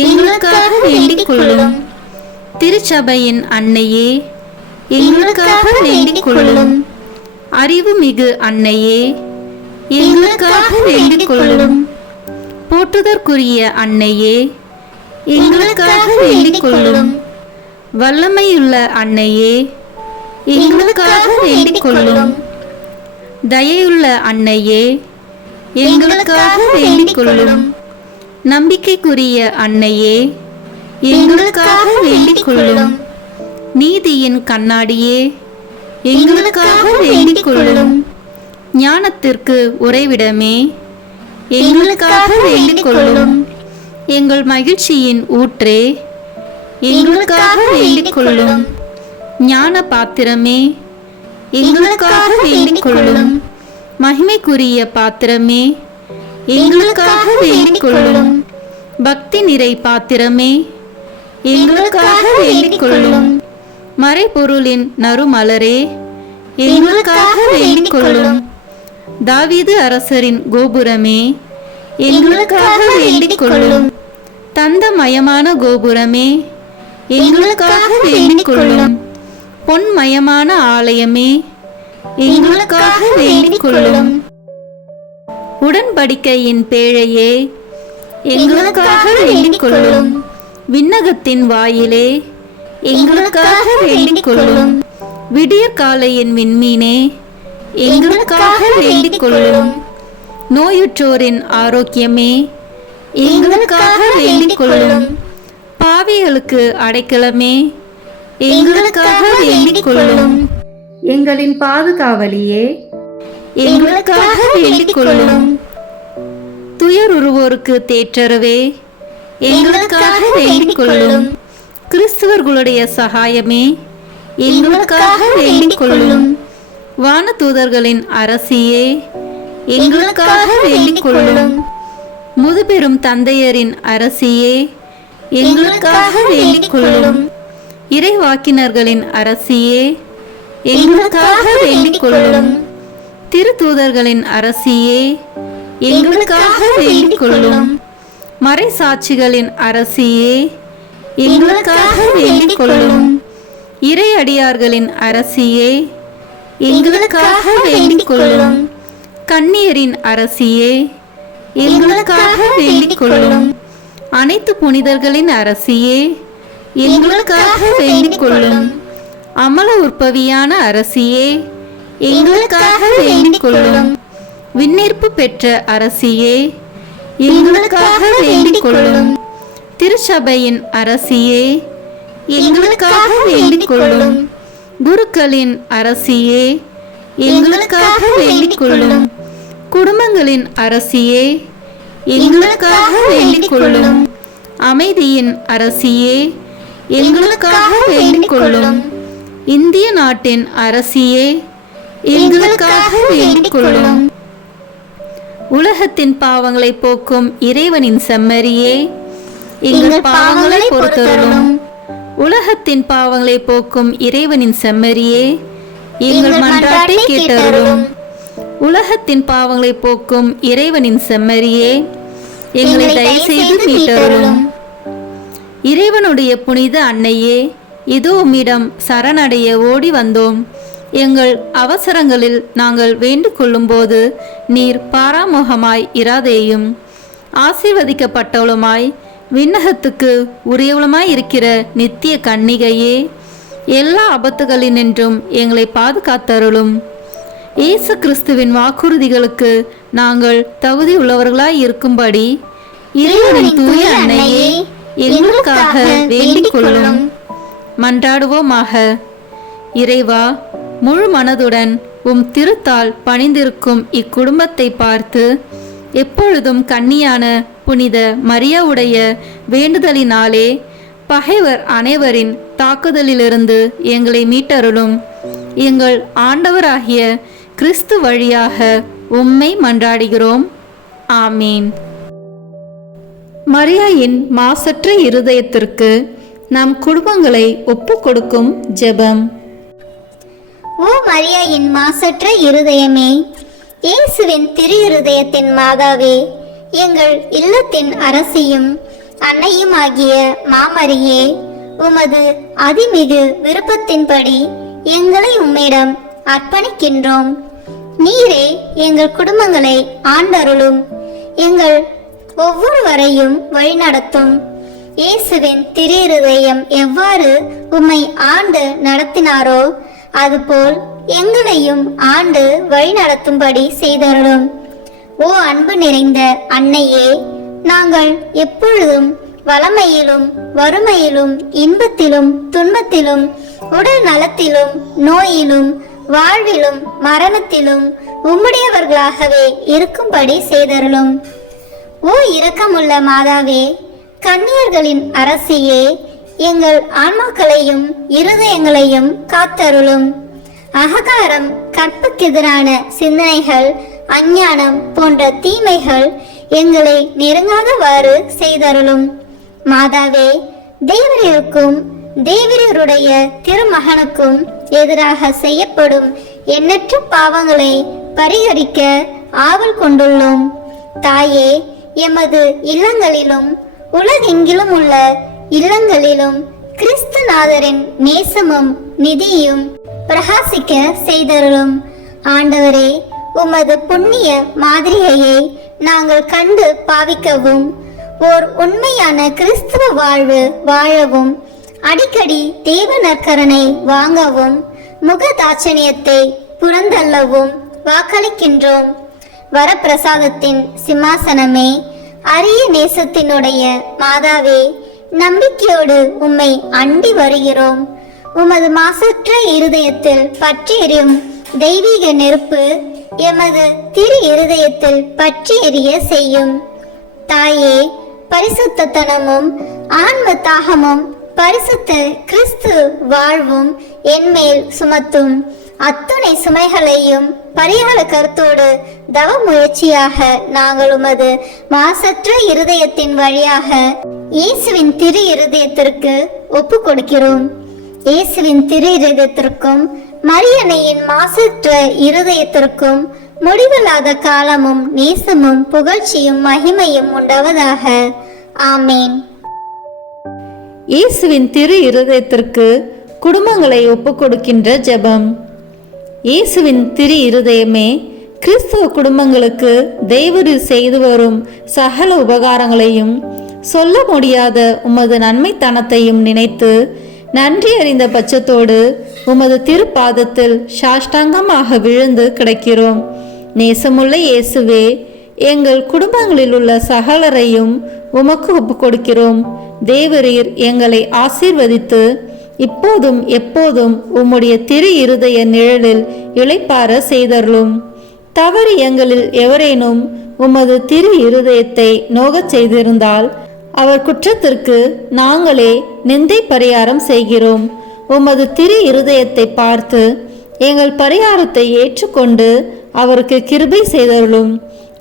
எங்களுக்காக வேண்டிக் கொள்ளும். திருச்சபையின் அன்னையே, எங்களுக்காக வேண்டிக் கொள்ளும். அறிவு மிகு அன்னையே, எங்களுக்காக வேண்டிக் கொள்ளும். போற்றுதற்குரிய அன்னையே, எங்களுக்காக வேண்டிக் கொள்ளும். வல்லமையுள்ள அன்னையே, எங்களுக்காக வேண்டிக் கொள்ளும். தயையுள்ள அன்னையே, எங்களுக்காக வேண்டிக் கொள்ளும். நம்பிக்கைக்குரிய அன்னையே, எங்களுக்காக வேண்டிக் கொள்ளும். நீதியின் கண்ணாடியே, எங்களுக்காக வேண்டிக் கொள்ளும். ஞானத்திற்கு உறைவிடமே, எங்களுக்காக வேண்டிக் கொள்ளும். எங்கள் மகிழ்ச்சியின் ஊற்றே, எங்களுக்காக வேண்டிக் கொள்ளும். ஞான பாத்திரமே, எங்களுக்காக வேண்டிக் கொள்ளும். மகிமைக்குரிய பாத்திரமே, எங்களுக்காக வேண்டிக் கொள்ளும். பக்தி நிறை பாத்திரமே, எங்களுக்காக வேண்டிக் கொள்ளும். மறைபொருளின் நறுமலரே, எங்களுக்காக வேண்டிக் கொள்ளும். தாவீது அரசரின் கோபுரமே, எங்களுக்காக வேண்டிக் கொள்ளும். தந்தமயமான கோபுரமே, எங்களுக்காக வேண்டிக் கொள்ளும். பொன்மயமான ஆலயமே, எங்களுக்காக வேண்டிக் கொள்ளும். உடன்படிக்கையின் பேழையே, எங்களுக்காக வேண்டிக் கொள்ளும். விண்ணகத்தின் வாயிலே, எங்களுக்காக வேண்டிக் கொள்ளும். விடியற்காலையின் விண்மீனே, எங்களுக்காக வேண்டிக் கொள்ளும். நோயுற்றோரின் ஆரோக்கியமே, எங்களுக்காக வேண்டிக் கொள்ளும். பாவிகளுக்கு அடைக்கலமே, எங்களுக்காக வேண்டிக் கொள்ளும். எங்களின் பாதுகாவலியே, எங்களுக்காக வேண்டிக் கொள்ளும். துயருருவோருக்கு தேற்றரவே, எங்களுக்காக வேண்டிக் கொள்ளும். கிறிஸ்துவர்களுடைய சகாயமே, எங்களுக்காக வேண்டிக் கொள்ளும். வானதூதர்களின் அரசியே, எங்களுக்காக வேண்டிக் கொள்ளும். முதுபெரும் தந்தையரின் அரசியே, எங்களுக்காக வேண்டிக் கொள்ளும். இறைவாக்கினர்களின் அரசியே, எங்களுக்காக வேண்டிக் கொள்ளும். திருத்தூதர்களின் அரசியே, எங்களுக்காக வேண்டிக் கொள்ளும். மறைசாட்சிகளின் அரசியே, எங்களுக்காக வேண்டிக் கொள்ளும். இறையடியார்களின் அரசியே, எங்களுக்காக வேண்டிக் கொள்ளும். கன்னியரின் அரசியே, எங்களுக்காக வேண்டிக் கொள்ளும். அனைத்து புனிதர்களின் அரசியே, எங்களுக்காக வேண்டிக் கொள்ளும். அமல உற்பவியான அரசியே, எங்களுக்காக வேண்டிக் கொள்ளும். விண்ணேற்பு பெற்ற அரசியே, எங்களுக்காக வேண்டிக் கொள்ளும். திருச்சபையின் அரசியே, எங்களுக்காக வேண்டிக் கொள்ளும். குருக்களின் அரசியே, எங்களுக்காக வேண்டிக் கொள்ளும். குடும்பங்களின் அரசியே, எங்களுக்காக வேண்டிக் கொள்ளும். அமைதியின் அரசியே, எங்களுக்காக வேண்டிக் கொள்ளும். இந்திய நாட்டின் அரசியே, எங்களுக்காக வேண்டிக் கொள்ளும். உலகத்தின் பாவங்களை போக்கும் இறைவனின் செம்மறியே, எங்கள் பாவங்களை பொறுத்தருளும். உலகத்தின் பாவங்களை போக்கும் இறைவனின் செம்மறியே, எங்கள் மன்றாட்டை கேட்டருளும். உலகத்தின் பாவங்களை போக்கும் இறைவனின் செம்மறியே, எங்களை தயவுசெய்து மீட்டருளும். இறைவனுடைய புனித அன்னையே, இதோ உம்மிடம் சரணடைய ஓடி வந்தோம். எங்கள் அவசரங்களில் நாங்கள் வேண்டிக் கொள்ளும்போது நீர் பாராமுகமாய் இராதேயும். ஆசீர்வதிக்கப்பட்டவளுமாய் விண்ணகத்துக்கு உரியவளுமாய் இருக்கிற நித்திய கன்னிகையே, எல்லா ஆபத்துகளினின்றும் எங்களை பாதுகாத்தருளும். இயேசு கிறிஸ்துவின் வாக்குறுதிகளுக்கு நாங்கள் தகுதி உள்ளவர்களாய் இருக்கும்படி இறைவனின் தூய அன்னையே, எங்களுக்காக வேண்டிக் கொள்ளும். மன்றாடுவோமாக. இறைவா, முழு மனதுடன் உம் திருத்தால் பணிந்திருக்கும் இக்குடும்பத்தை பார்த்து எப்பொழுதும் கன்னியான புனித மரியாவுடைய வேண்டுதலினாலே பகைவர் அனைவரின் தாக்குதலிலிருந்து எங்களை மீட்டருளும். எங்கள் ஆண்டவராகிய கிறிஸ்து வழியாக உம்மை மன்றாடுகிறோம். ஆமீன். மரியாயின் மாசற்ற இருதயத்திற்கு நம் குடும்பங்களை ஒப்பு கொடுக்கும் ஜெபம். ஓ மரியாயின் மாசற்ற இருதயமே, இயேசுவின் திரு இருதயத்தின் மாதாவே, எங்கள் இல்லத்தின் அரசியும் அன்னையுமாகிய மாமரியே, உமது அதிமிகு விருப்பத்தின்படி எங்களை உம்மிடம் அர்ப்பணிக்கின்றோம். நீரே எங்கள் குடும்பங்களை ஆண்டருளும், எங்கள் ஒவ்வொருவரையும் வழிநடத்தும். இயேசுவின் திரு இருதயம் எவ்வாறு உம்மை ஆண்டு நடத்தினாரோ அதுபோல் எங்களையும் ஆண்டு வழிநடத்தும்படி செய்தருளும். ஓ அன்பு நிறைந்த அன்னையே, நாங்கள் எப்பொழுதும் வளமையிலும் வறுமையிலும் இன்பத்திலும் துன்பத்திலும் உடல் நலத்திலும் நோயிலும் வாழ்விலும் மரணத்திலும் உம்முடையவர்களாகவே இருக்கும்படி செய்தருளும். ஓ இரக்கமுள்ள மாதாவே, கன்னியர்களின் அரசியே, எங்கள் ஆன்மாக்களையும் இருதயங்களையும் காத்தருளும். அகங்காரம், கற்புக்கெதிரான சிந்தனைகள், அஞ்ஞானம் போன்ற தீமைகள் எங்களை நெருங்காதவாறு செய்தருளும். மாதாவே, தேவரீருக்கும் தேவரீருடைய திருமகனுக்கும் எதிராக செய்யப்படும் எண்ணற்ற பாவங்களை பரிகரிக்க ஆவல் கொண்டுள்ளோம். தாயே, எமது இல்லங்களிலும் உலகெங்கிலும் உள்ள இல்லங்களிலும் கிறிஸ்துநாதரின் நேசமும் நிதியும் பிரகாசிக்க செய்தருளும். ஆண்டவரே, உமது புண்ணிய மாதிரியை நாங்கள் கண்டு பாவிக்கவும், ஓர் உண்மையான கிறிஸ்துவ வாழ்வு வாழவும், அடிக்கடி தேவ நற்கரனை வாங்கவும், முகதாட்சணியத்தை புறந்தள்ளவும் வாக்களிக்கின்றோம். வரப்பிரசாதத்தின் சிம்மாசனமே, அரிய நேசத்தினுடைய மாதாவே, நம்பிக்கையோடு உம்மை அண்டி வருகிறோம். உமது மாசற்ற இருதயத்தில் பற்றி எரியும் தெய்வீக நெருப்பு எமது திரு இருதயத்தில் பற்றி எரிய செய்யும். தாயே, பரிசுத்தனமும் ஆன்ம தாகமும் பரிசுத்த கிறிஸ்து வாழ்வும் என்மேல் சுமத்தும். அத்துணை சுமைகளையும் பரிகார கருத்தோடு தவ முயற்சியாக நாங்கள் உமது மாசற்ற இருதயத்தின் வழியாக இயேசுவின் திரு இருதயத்திற்கு ஒப்பு கொடுக்கிறோம். இயேசுவின் திரு இருதயத்திற்கும் மரியன்னையின் மாசற்ற இருதயத்திற்கும் முடிவில்லாத காலமும் நேசமும் புகழ்ச்சியும் மகிமையும் உண்டாவதாக. ஆமேன். இயேசுவின் திரு இருதயத்திற்கு குடும்பங்களை ஒப்புக் கொடுக்கின்ற ஜெபம். இயேசுவின் திரு இருதயமே, கிறிஸ்தவ குடும்பங்களுக்கு தேவரீர் செய்து வரும் சகல உபகாரங்களையும் சொல்ல முடியாத உமது நன்மைத்தனத்தையும் நினைத்து நன்றி அறிந்த பட்சத்தோடு உமது திருப்பாதத்தில் சாஷ்டாங்கமாக விழுந்து கிடக்கிறோம். நேசமுள்ள இயேசுவே, எங்கள் குடும்பங்களில் உள்ள சகலரையும் உமக்கு ஒப்பு கொடுக்கிறோம். தேவரீர் எங்களை ஆசீர்வதித்து இப்போதும் எப்போதும் உம்முடைய திரு இருதய நிழலில் இளைப்பார செய்தருளும். தவறு எங்களில் எவரேனும் உமது திரு இருதயத்தை நோகச் செய்திருந்தால் அவர் குற்றத்திற்கு நாங்களே நிந்தை பரிகாரம் செய்கிறோம். உமது திரு இருதயத்தை பார்த்து எங்கள் பரிகாரத்தை ஏற்றுக்கொண்டு அவருக்கு கிருபை செய்தருளும்.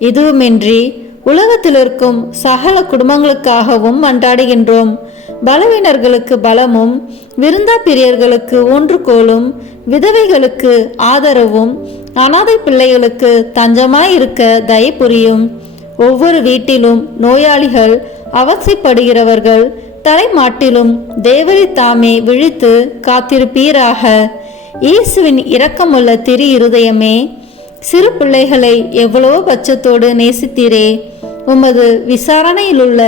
இதுவுமின்றி உலகத்தில் இருக்கும் சகல குடும்பங்களுக்காகவும் மன்றாடுகின்றோம். பலவீனர்களுக்கு பலமும், விருந்தா பிரியர்களுக்கு ஊன்றுகோலும், விதவைகளுக்கு ஆதரவும், அனாதை பிள்ளைகளுக்கு தஞ்சமாயிருக்க தயை புரியும். ஒவ்வொரு வீட்டிலும் நோயாளிகள், அவசைப்படுகிறவர்கள் தலைமாட்டிலும் தேவரை தாமே விழித்து காத்திருப்பீராக. இயேசுவின் இரக்கமுள்ள திரு இருதயமே, சிறு பிள்ளைகளை எவ்வளவோ பட்சத்தோடு நேசித்தீரே. உமது விசாரணையிலுள்ள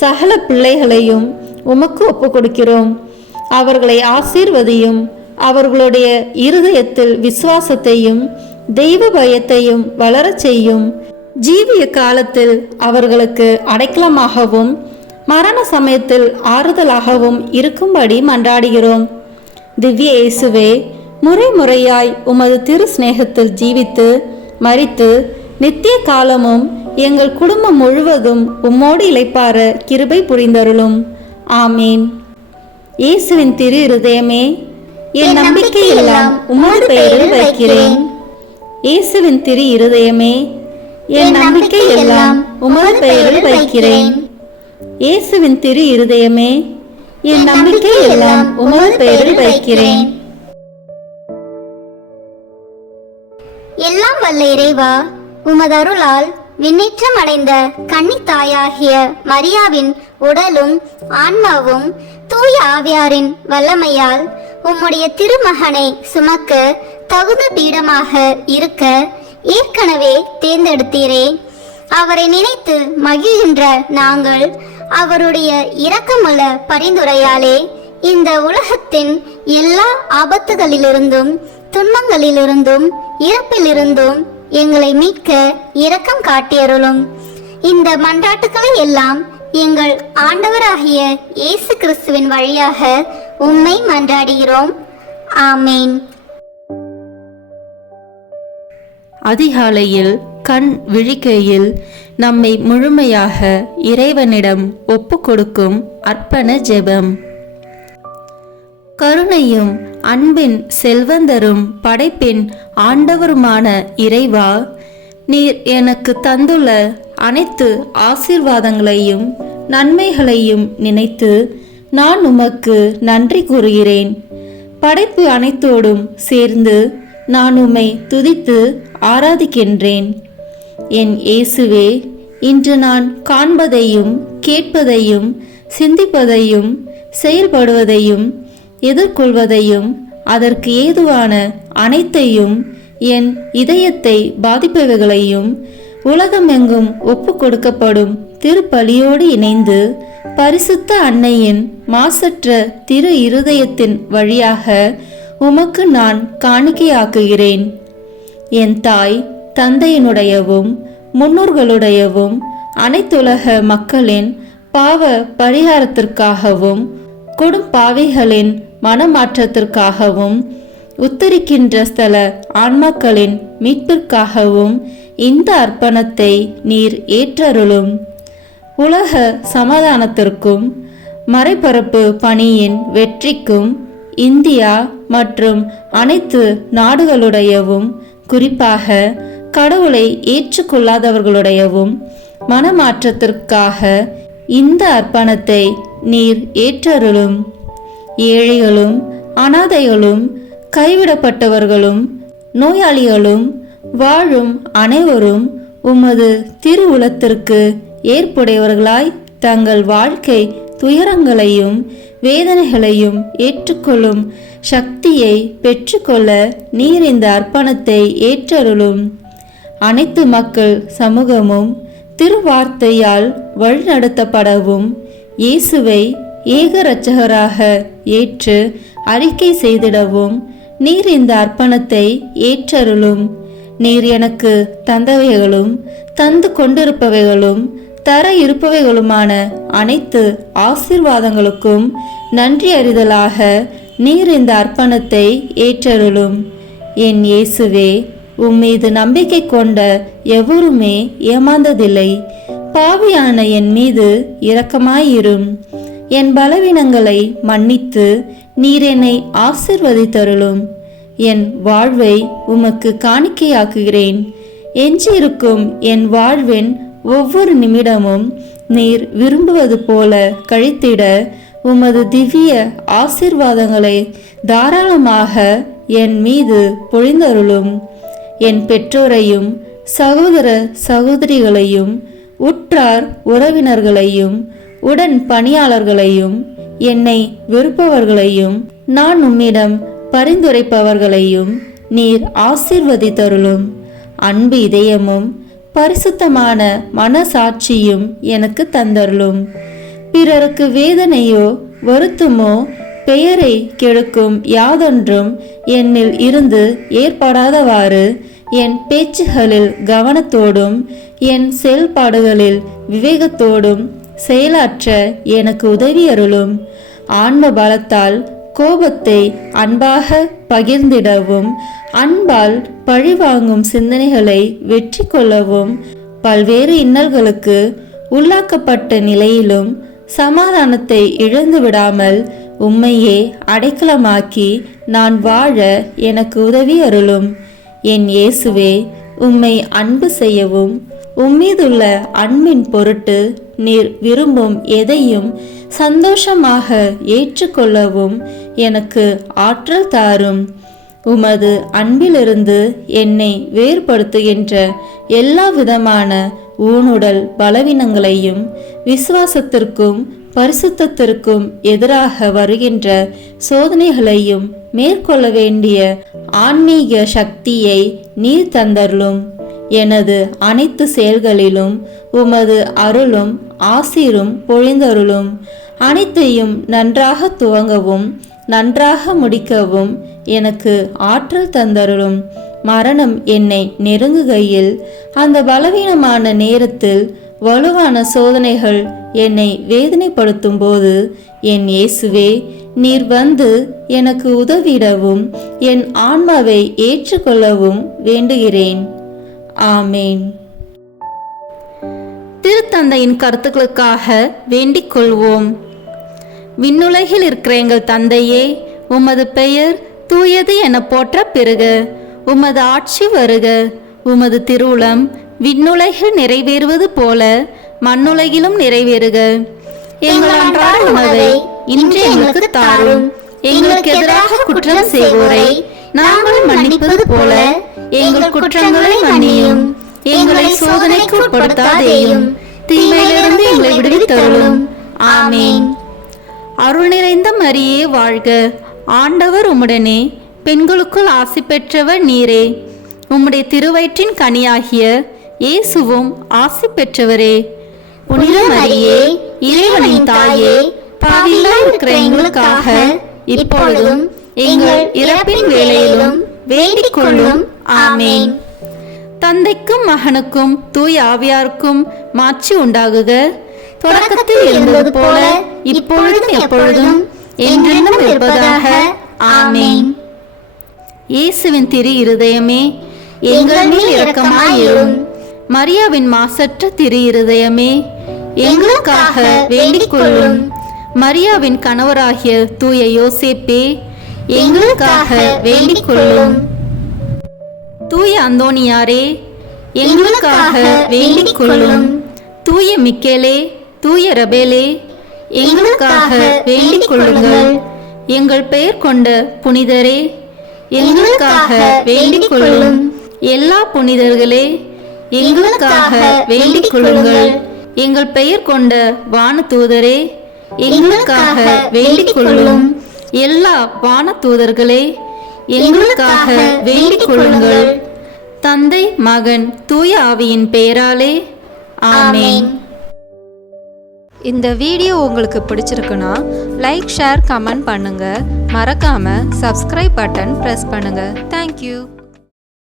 சகல பிள்ளைகளையும் உமக்கு ஒப்பு கொடுக்கிறோம். அவர்களை ஆசீர்வதியும். அவர்களுடைய இருதயத்தில் விசுவாசத்தையும் தெய்வ பயத்தையும் வளரச் செய்யும். ஜீவிய காலத்தில் அவர்களுக்கு அடைக்கலமாகவும் மரண சமயத்தில் ஆறுதலாகவும் இருக்கும்படி மன்றாடுகிறோம். திவ்ய இயேசுவே, முறை முறையாய் உமது திரு சிநேகத்தில் ஜீவித்து மரித்து நித்திய காலமும் எங்கள் குடும்பம் முழுவதும் உம்மோடு இளைப்பார கிருபை புரிந்தருளும். ஆமீன். இயேசுவின் திரு இருதயமே, என் நம்பிக்கை எல்லாம் உமது பெயரில் வைக்கிறேன். இயேசுவின் திரு இருதயமே, என் நம்பிக்கை எல்லாம் உமது பெயரில் வைக்கிறேன். இயேசுவின் திரு இருதயமே, என் நம்பிக்கை எல்லாம் உமது பெயரில் வைக்கிறேன். எல்லாம் வல்ல இறைவா, உமதருளால் விண்ணேற்றம் அடைந்த கன்னி தாயாகிய மரியாவின் உடலும் ஆன்மாவும் தூய ஆவியாரின் வல்லமையால் உம்முடைய திருமகனை சுமக்க தகுந்த பீடமாக இருக்க ஏற்கனவே தேர்ந்தெடுத்தீரே. அவரை நினைத்து மகிழ்கின்ற நாங்கள் அவருடைய இரக்கமுள்ள பரிந்துரையாலே இந்த உலகத்தின் எல்லா ஆபத்துகளிலிருந்தும் துன்பங்களிலிருந்தும் இறப்பிலிருந்தும் எங்களை மீட்க இரக்கம் காட்டியருளும். இந்த மன்றாட்டுக்களை எல்லாம் எங்கள் ஆண்டவராகிய இயேசு கிறிஸ்துவின் வழியாக உம்மை மன்றாடுகிறோம். ஆமேன். அதிகாலையில் கண் விழிக்கையில் நம்மை முழுமையாக இறைவனிடம் ஒப்பு கொடுக்கும் அர்ப்பண ஜெபம். கருணையும் அன்பின் செல்வந்தரும் படைப்பின் ஆண்டவருமான இறைவா, நீர் எனக்கு தந்துள்ள அனைத்து ஆசீர்வாதங்களையும் நன்மைகளையும் நினைத்து நான் உமக்கு நன்றி கூறுகிறேன். படைப்பு அனைத்தோடும் சேர்ந்து நான் உம்மை துதித்து ஆராதிக்கின்றேன். என் இயேசுவே, இன்று நான் காண்பதையும் கேட்பதையும் சிந்திப்பதையும் செயல்படுவதையும் எதிர்கொள்வதையும் அதற்கு ஏதுவான அனைத்தையும் என் இதயத்தை பாதிப்பவைகளையும் உலகமெங்கும் ஒப்பு கொடுக்கப்படும் திருப்பலியோடு இணைந்து பரிசுத்த அன்னையின் மாசற்ற திரு இருதயத்தின் வழியாக உமக்கு நான் காணிக்கையாக்குகிறேன். என் தாய் தந்தையினுடையவும் முன்னோர்களுடையவும் அனைத்துலக மக்களின் பாவ பரிகாரத்திற்காகவும் கொடும்பாவிகளின் மனமாற்றத்திற்காகவும் உத்தரிக்கின்ற ஸ்தல ஆன்மாக்களின் மீட்பிற்காகவும் இந்த அர்ப்பணத்தை நீர் ஏற்றருளும். உலக சமாதானத்திற்கும் மறைபரப்பு பணியின் வெற்றிக்கும் இந்தியா மற்றும் அனைத்து நாடுகளுடையவும் குறிப்பாக கடவுளை ஏற்றுக்கொள்ளாதவர்களுடையவும் மனமாற்றத்திற்காக இந்த அர்ப்பணத்தை நீர் ஏற்றருளும். ஏழைகளும் அனாதைகளும் கைவிடப்பட்டவர்களும் நோயாளிகளும் வாழும் அனைவரும் உமது திருவுளத்திற்கு ஏற்புடையவர்களாய் தங்கள் வாழ்க்கை துயரங்களையும் வேதனைகளையும் ஏற்றுக்கொள்ளும் சக்தியை பெற்றுக்கொள்ள நீர் இந்த அர்ப்பணத்தை ஏற்றருளும். அனைத்து மக்கள் சமூகமும் திருவார்த்தையால் வழிநடத்தப்படவும் இயேசுவை ஏக இரட்சகராக ஏற்று அறிக்கை செய்திடவும் நீர் இந்த அர்ப்பணத்தை ஏற்றருளும். நீர் எனக்கு தந்தவைகளும் தந்து கொண்டிருப்பவைகளும் தர இருப்பவைகளுமான அனைத்து ஆசீர்வாதங்களுக்கும் நன்றி அறிதலாக நீர் இந்த அர்ப்பணத்தை ஏற்றருளும். என் இயேசுவே, உம்மீது நம்பிக்கை கொண்ட எவருமே ஏமாந்ததில்லை. பாவியான என் மீது இரக்கமாயிரும். என் பலவீனங்களை மன்னித்து நீர் என்னை ஆசிர்வதித்தருளும். என் வாழ்வை உமக்கு காணிக்கையாக்குகிறேன். எஞ்சியிருக்கும் என் வாழ்வின் ஒவ்வொரு நிமிடமும் நீர் விரும்புவது போல கழித்திட உமது திவ்ய ஆசீர்வாதங்களை தாராளமாக என் மீது பொழிந்தருளும். என் பெற்றோரையும் சகோதர சகோதரிகளையும் உற்றார் உறவினர்களையும் உடன் பணியாளர்களையும் என்னை வெறுப்பவர்களையும் நான் உம்மிடம் பரிந்துரைப்பவர்களையும் நீர் ஆசீர்வதித்தருளும். அன்பு இதயமும் பரிசுத்தமான மனசாட்சியும் எனக்கு தந்தருளும். பிறருக்கு வேதனையோ வருத்தமோ பெயரை கெடுக்கும் யாதொன்றும் என்னில் இருந்து ஏற்படாதவாறு என் பேச்சுகளில் கவனத்தோடும் என் செயல்பாடுகளில் விவேகத்தோடும் செயலாற்ற எனக்கு உதவி அருளும். ஆன்ம பலத்தால் கோபத்தை அன்பாக பகிர்ந்திடவும் அன்பால் பழிவாங்கும் சிந்தனைகளை வெற்றி கொள்ளவும் பல்வேறு இன்னல்களுக்கு உள்ளாக்கப்பட்ட நிலையிலும் சமாதானத்தை இழந்து விடாமல் உம்மையே அடைக்கலமாக்கி நான் வாழ எனக்கு உதவி அருளும். என் இயேசுவே, உம்மை அன்பு செய்யவும் உம்மீதுள்ள அன்பின் பொருட்டு நீர் விரும்பும் எதையும் சந்தோஷமாக ஏற்றுக்கொள்ளவும் எனக்கு ஆற்றல் தாரும். உமது அன்பிலிருந்து என்னை வேறுபடுத்துகின்ற எல்லா விதமான ஊனுடல் பலவீனங்களையும் விசுவாசத்திற்கும் பரிசுத்தத்திற்கும் எதிராக வருகின்ற சோதனைகளையும் மேற்கொள்ள வேண்டிய ஆன்மீக சக்தியை நீர் தந்தருளும். எனது அனைத்து செயல்களிலும் உமது அருளும் ஆசீரும் பொழிந்தருளும். அனைத்தையும் நன்றாக துவங்கவும் நன்றாக முடிக்கவும் எனக்கு ஆற்றல் தந்தருளும். மரணம் என்னை நெருங்குகையில், அந்த பலவீனமான நேரத்தில், வலுவான சோதனைகள் என்னை வேதனைப்படுத்தும் போது, என் இயேசுவே, நீர் வந்து எனக்கு உதவிடவும் என் ஆன்மாவை ஏற்றுக்கொள்ளவும் வேண்டுகிறேன். ஆமேன். திருத்தந்தையின் கருத்துக்களுக்காக வேண்டிக் கொள்வோம். விண்ணுலகில் இருக்கிற எங்கள் தந்தையே, உமது பெயர் தூயது என போற்ற பெறுக. உமது ஆட்சி வருக. உமது திருவுளம் விண்ணுலகில் நிறைவேறுவது போல மண்ணுலகிலும் நிறைவேறுக. எங்கள் அன்றாட உணவை இன்று எங்களுக்கு தாரும். எங்களுக்கு எதிராக குற்றம் செய்வோரை நாங்கள் மன்னிப்பது போல எங்கள் குற்றங்களை மன்னியும். எங்களை சோதனைக்கு உட்படுத்தாதேயும், தீமையிலிருந்து எங்களை விடுவித்தருளும். ஆமேன். அருள் நிறைந்த மரியே வாழ்க. ஆண்டவர் உம்முடனே, பெண்களுக்குள் ஆசி பெற்றவர் நீரே. உம்முடைய திருவயிற்றின் கனியாகிய இயேசுவும் ஆசி பெற்றவரே. புனித மரியே, இறைவனின் தாயே, பாவிகளாய் இருக்கிற எங்களுக்காக இப்பொழுதும் எங்கள் இறப்பின் வேளையிலும் வேண்டிக் கொள்ளும். ஆமேன். தந்தைக்கும் மகனுக்கும் தூய ஆவியாருக்கும் மாட்சி உண்டாகுக. தொடக்கத்தில் இருந்தது போல இப்பொழுதும் எப்பொழுதும் என்றென்றும் இருப்பதாக. ஆமேன். இயேசுவின் திரு இருதயமே, எங்கள் மேல் இரக்கமாயிரும். மரியாவின் மாசற்ற திரு இருதயமே, எங்களுக்காக வேண்டிக் கொள்ளும். மரியாவின் கணவராகிய தூய யோசேப்பே, எங்களுக்காக வேண்டிக் கொள்ளும். தூய அந்தோனியாரே, எங்களுக்காக வேண்டிக் கொள்ளும். தூய மிக்கேலே, தூய ரபேலே, எங்களுக்காக வேண்டிக் கொள்ளுங்கள். எங்கள் பெயர் கொண்ட புனிதரே, எங்களுக்காக வேண்டிக் கொள்ளும். எல்லா புனிதர்களே, எங்களுக்காக வேண்டிக் கொள்ளுங்கள். எங்கள் பெயர் கொண்ட வானதூதரே, எங்களுக்காக வேண்டிக் கொள்ளும். எல்லா வானதூதர்களே, எங்களுக்காக வேண்டிக் கொள்ளுங்கள். தந்தை, மகன், தூய ஆவியின் பெயராலே. ஆமேன். இந்த வீடியோ உங்களுக்கு பிடிச்சிருக்குன்னா லைக், ஷேர், கமெண்ட் பண்ணுங்க. மறக்காம சப்ஸ்கிரைப் பட்டன் பிரஸ் பண்ணுங்க. தேங்க்யூ.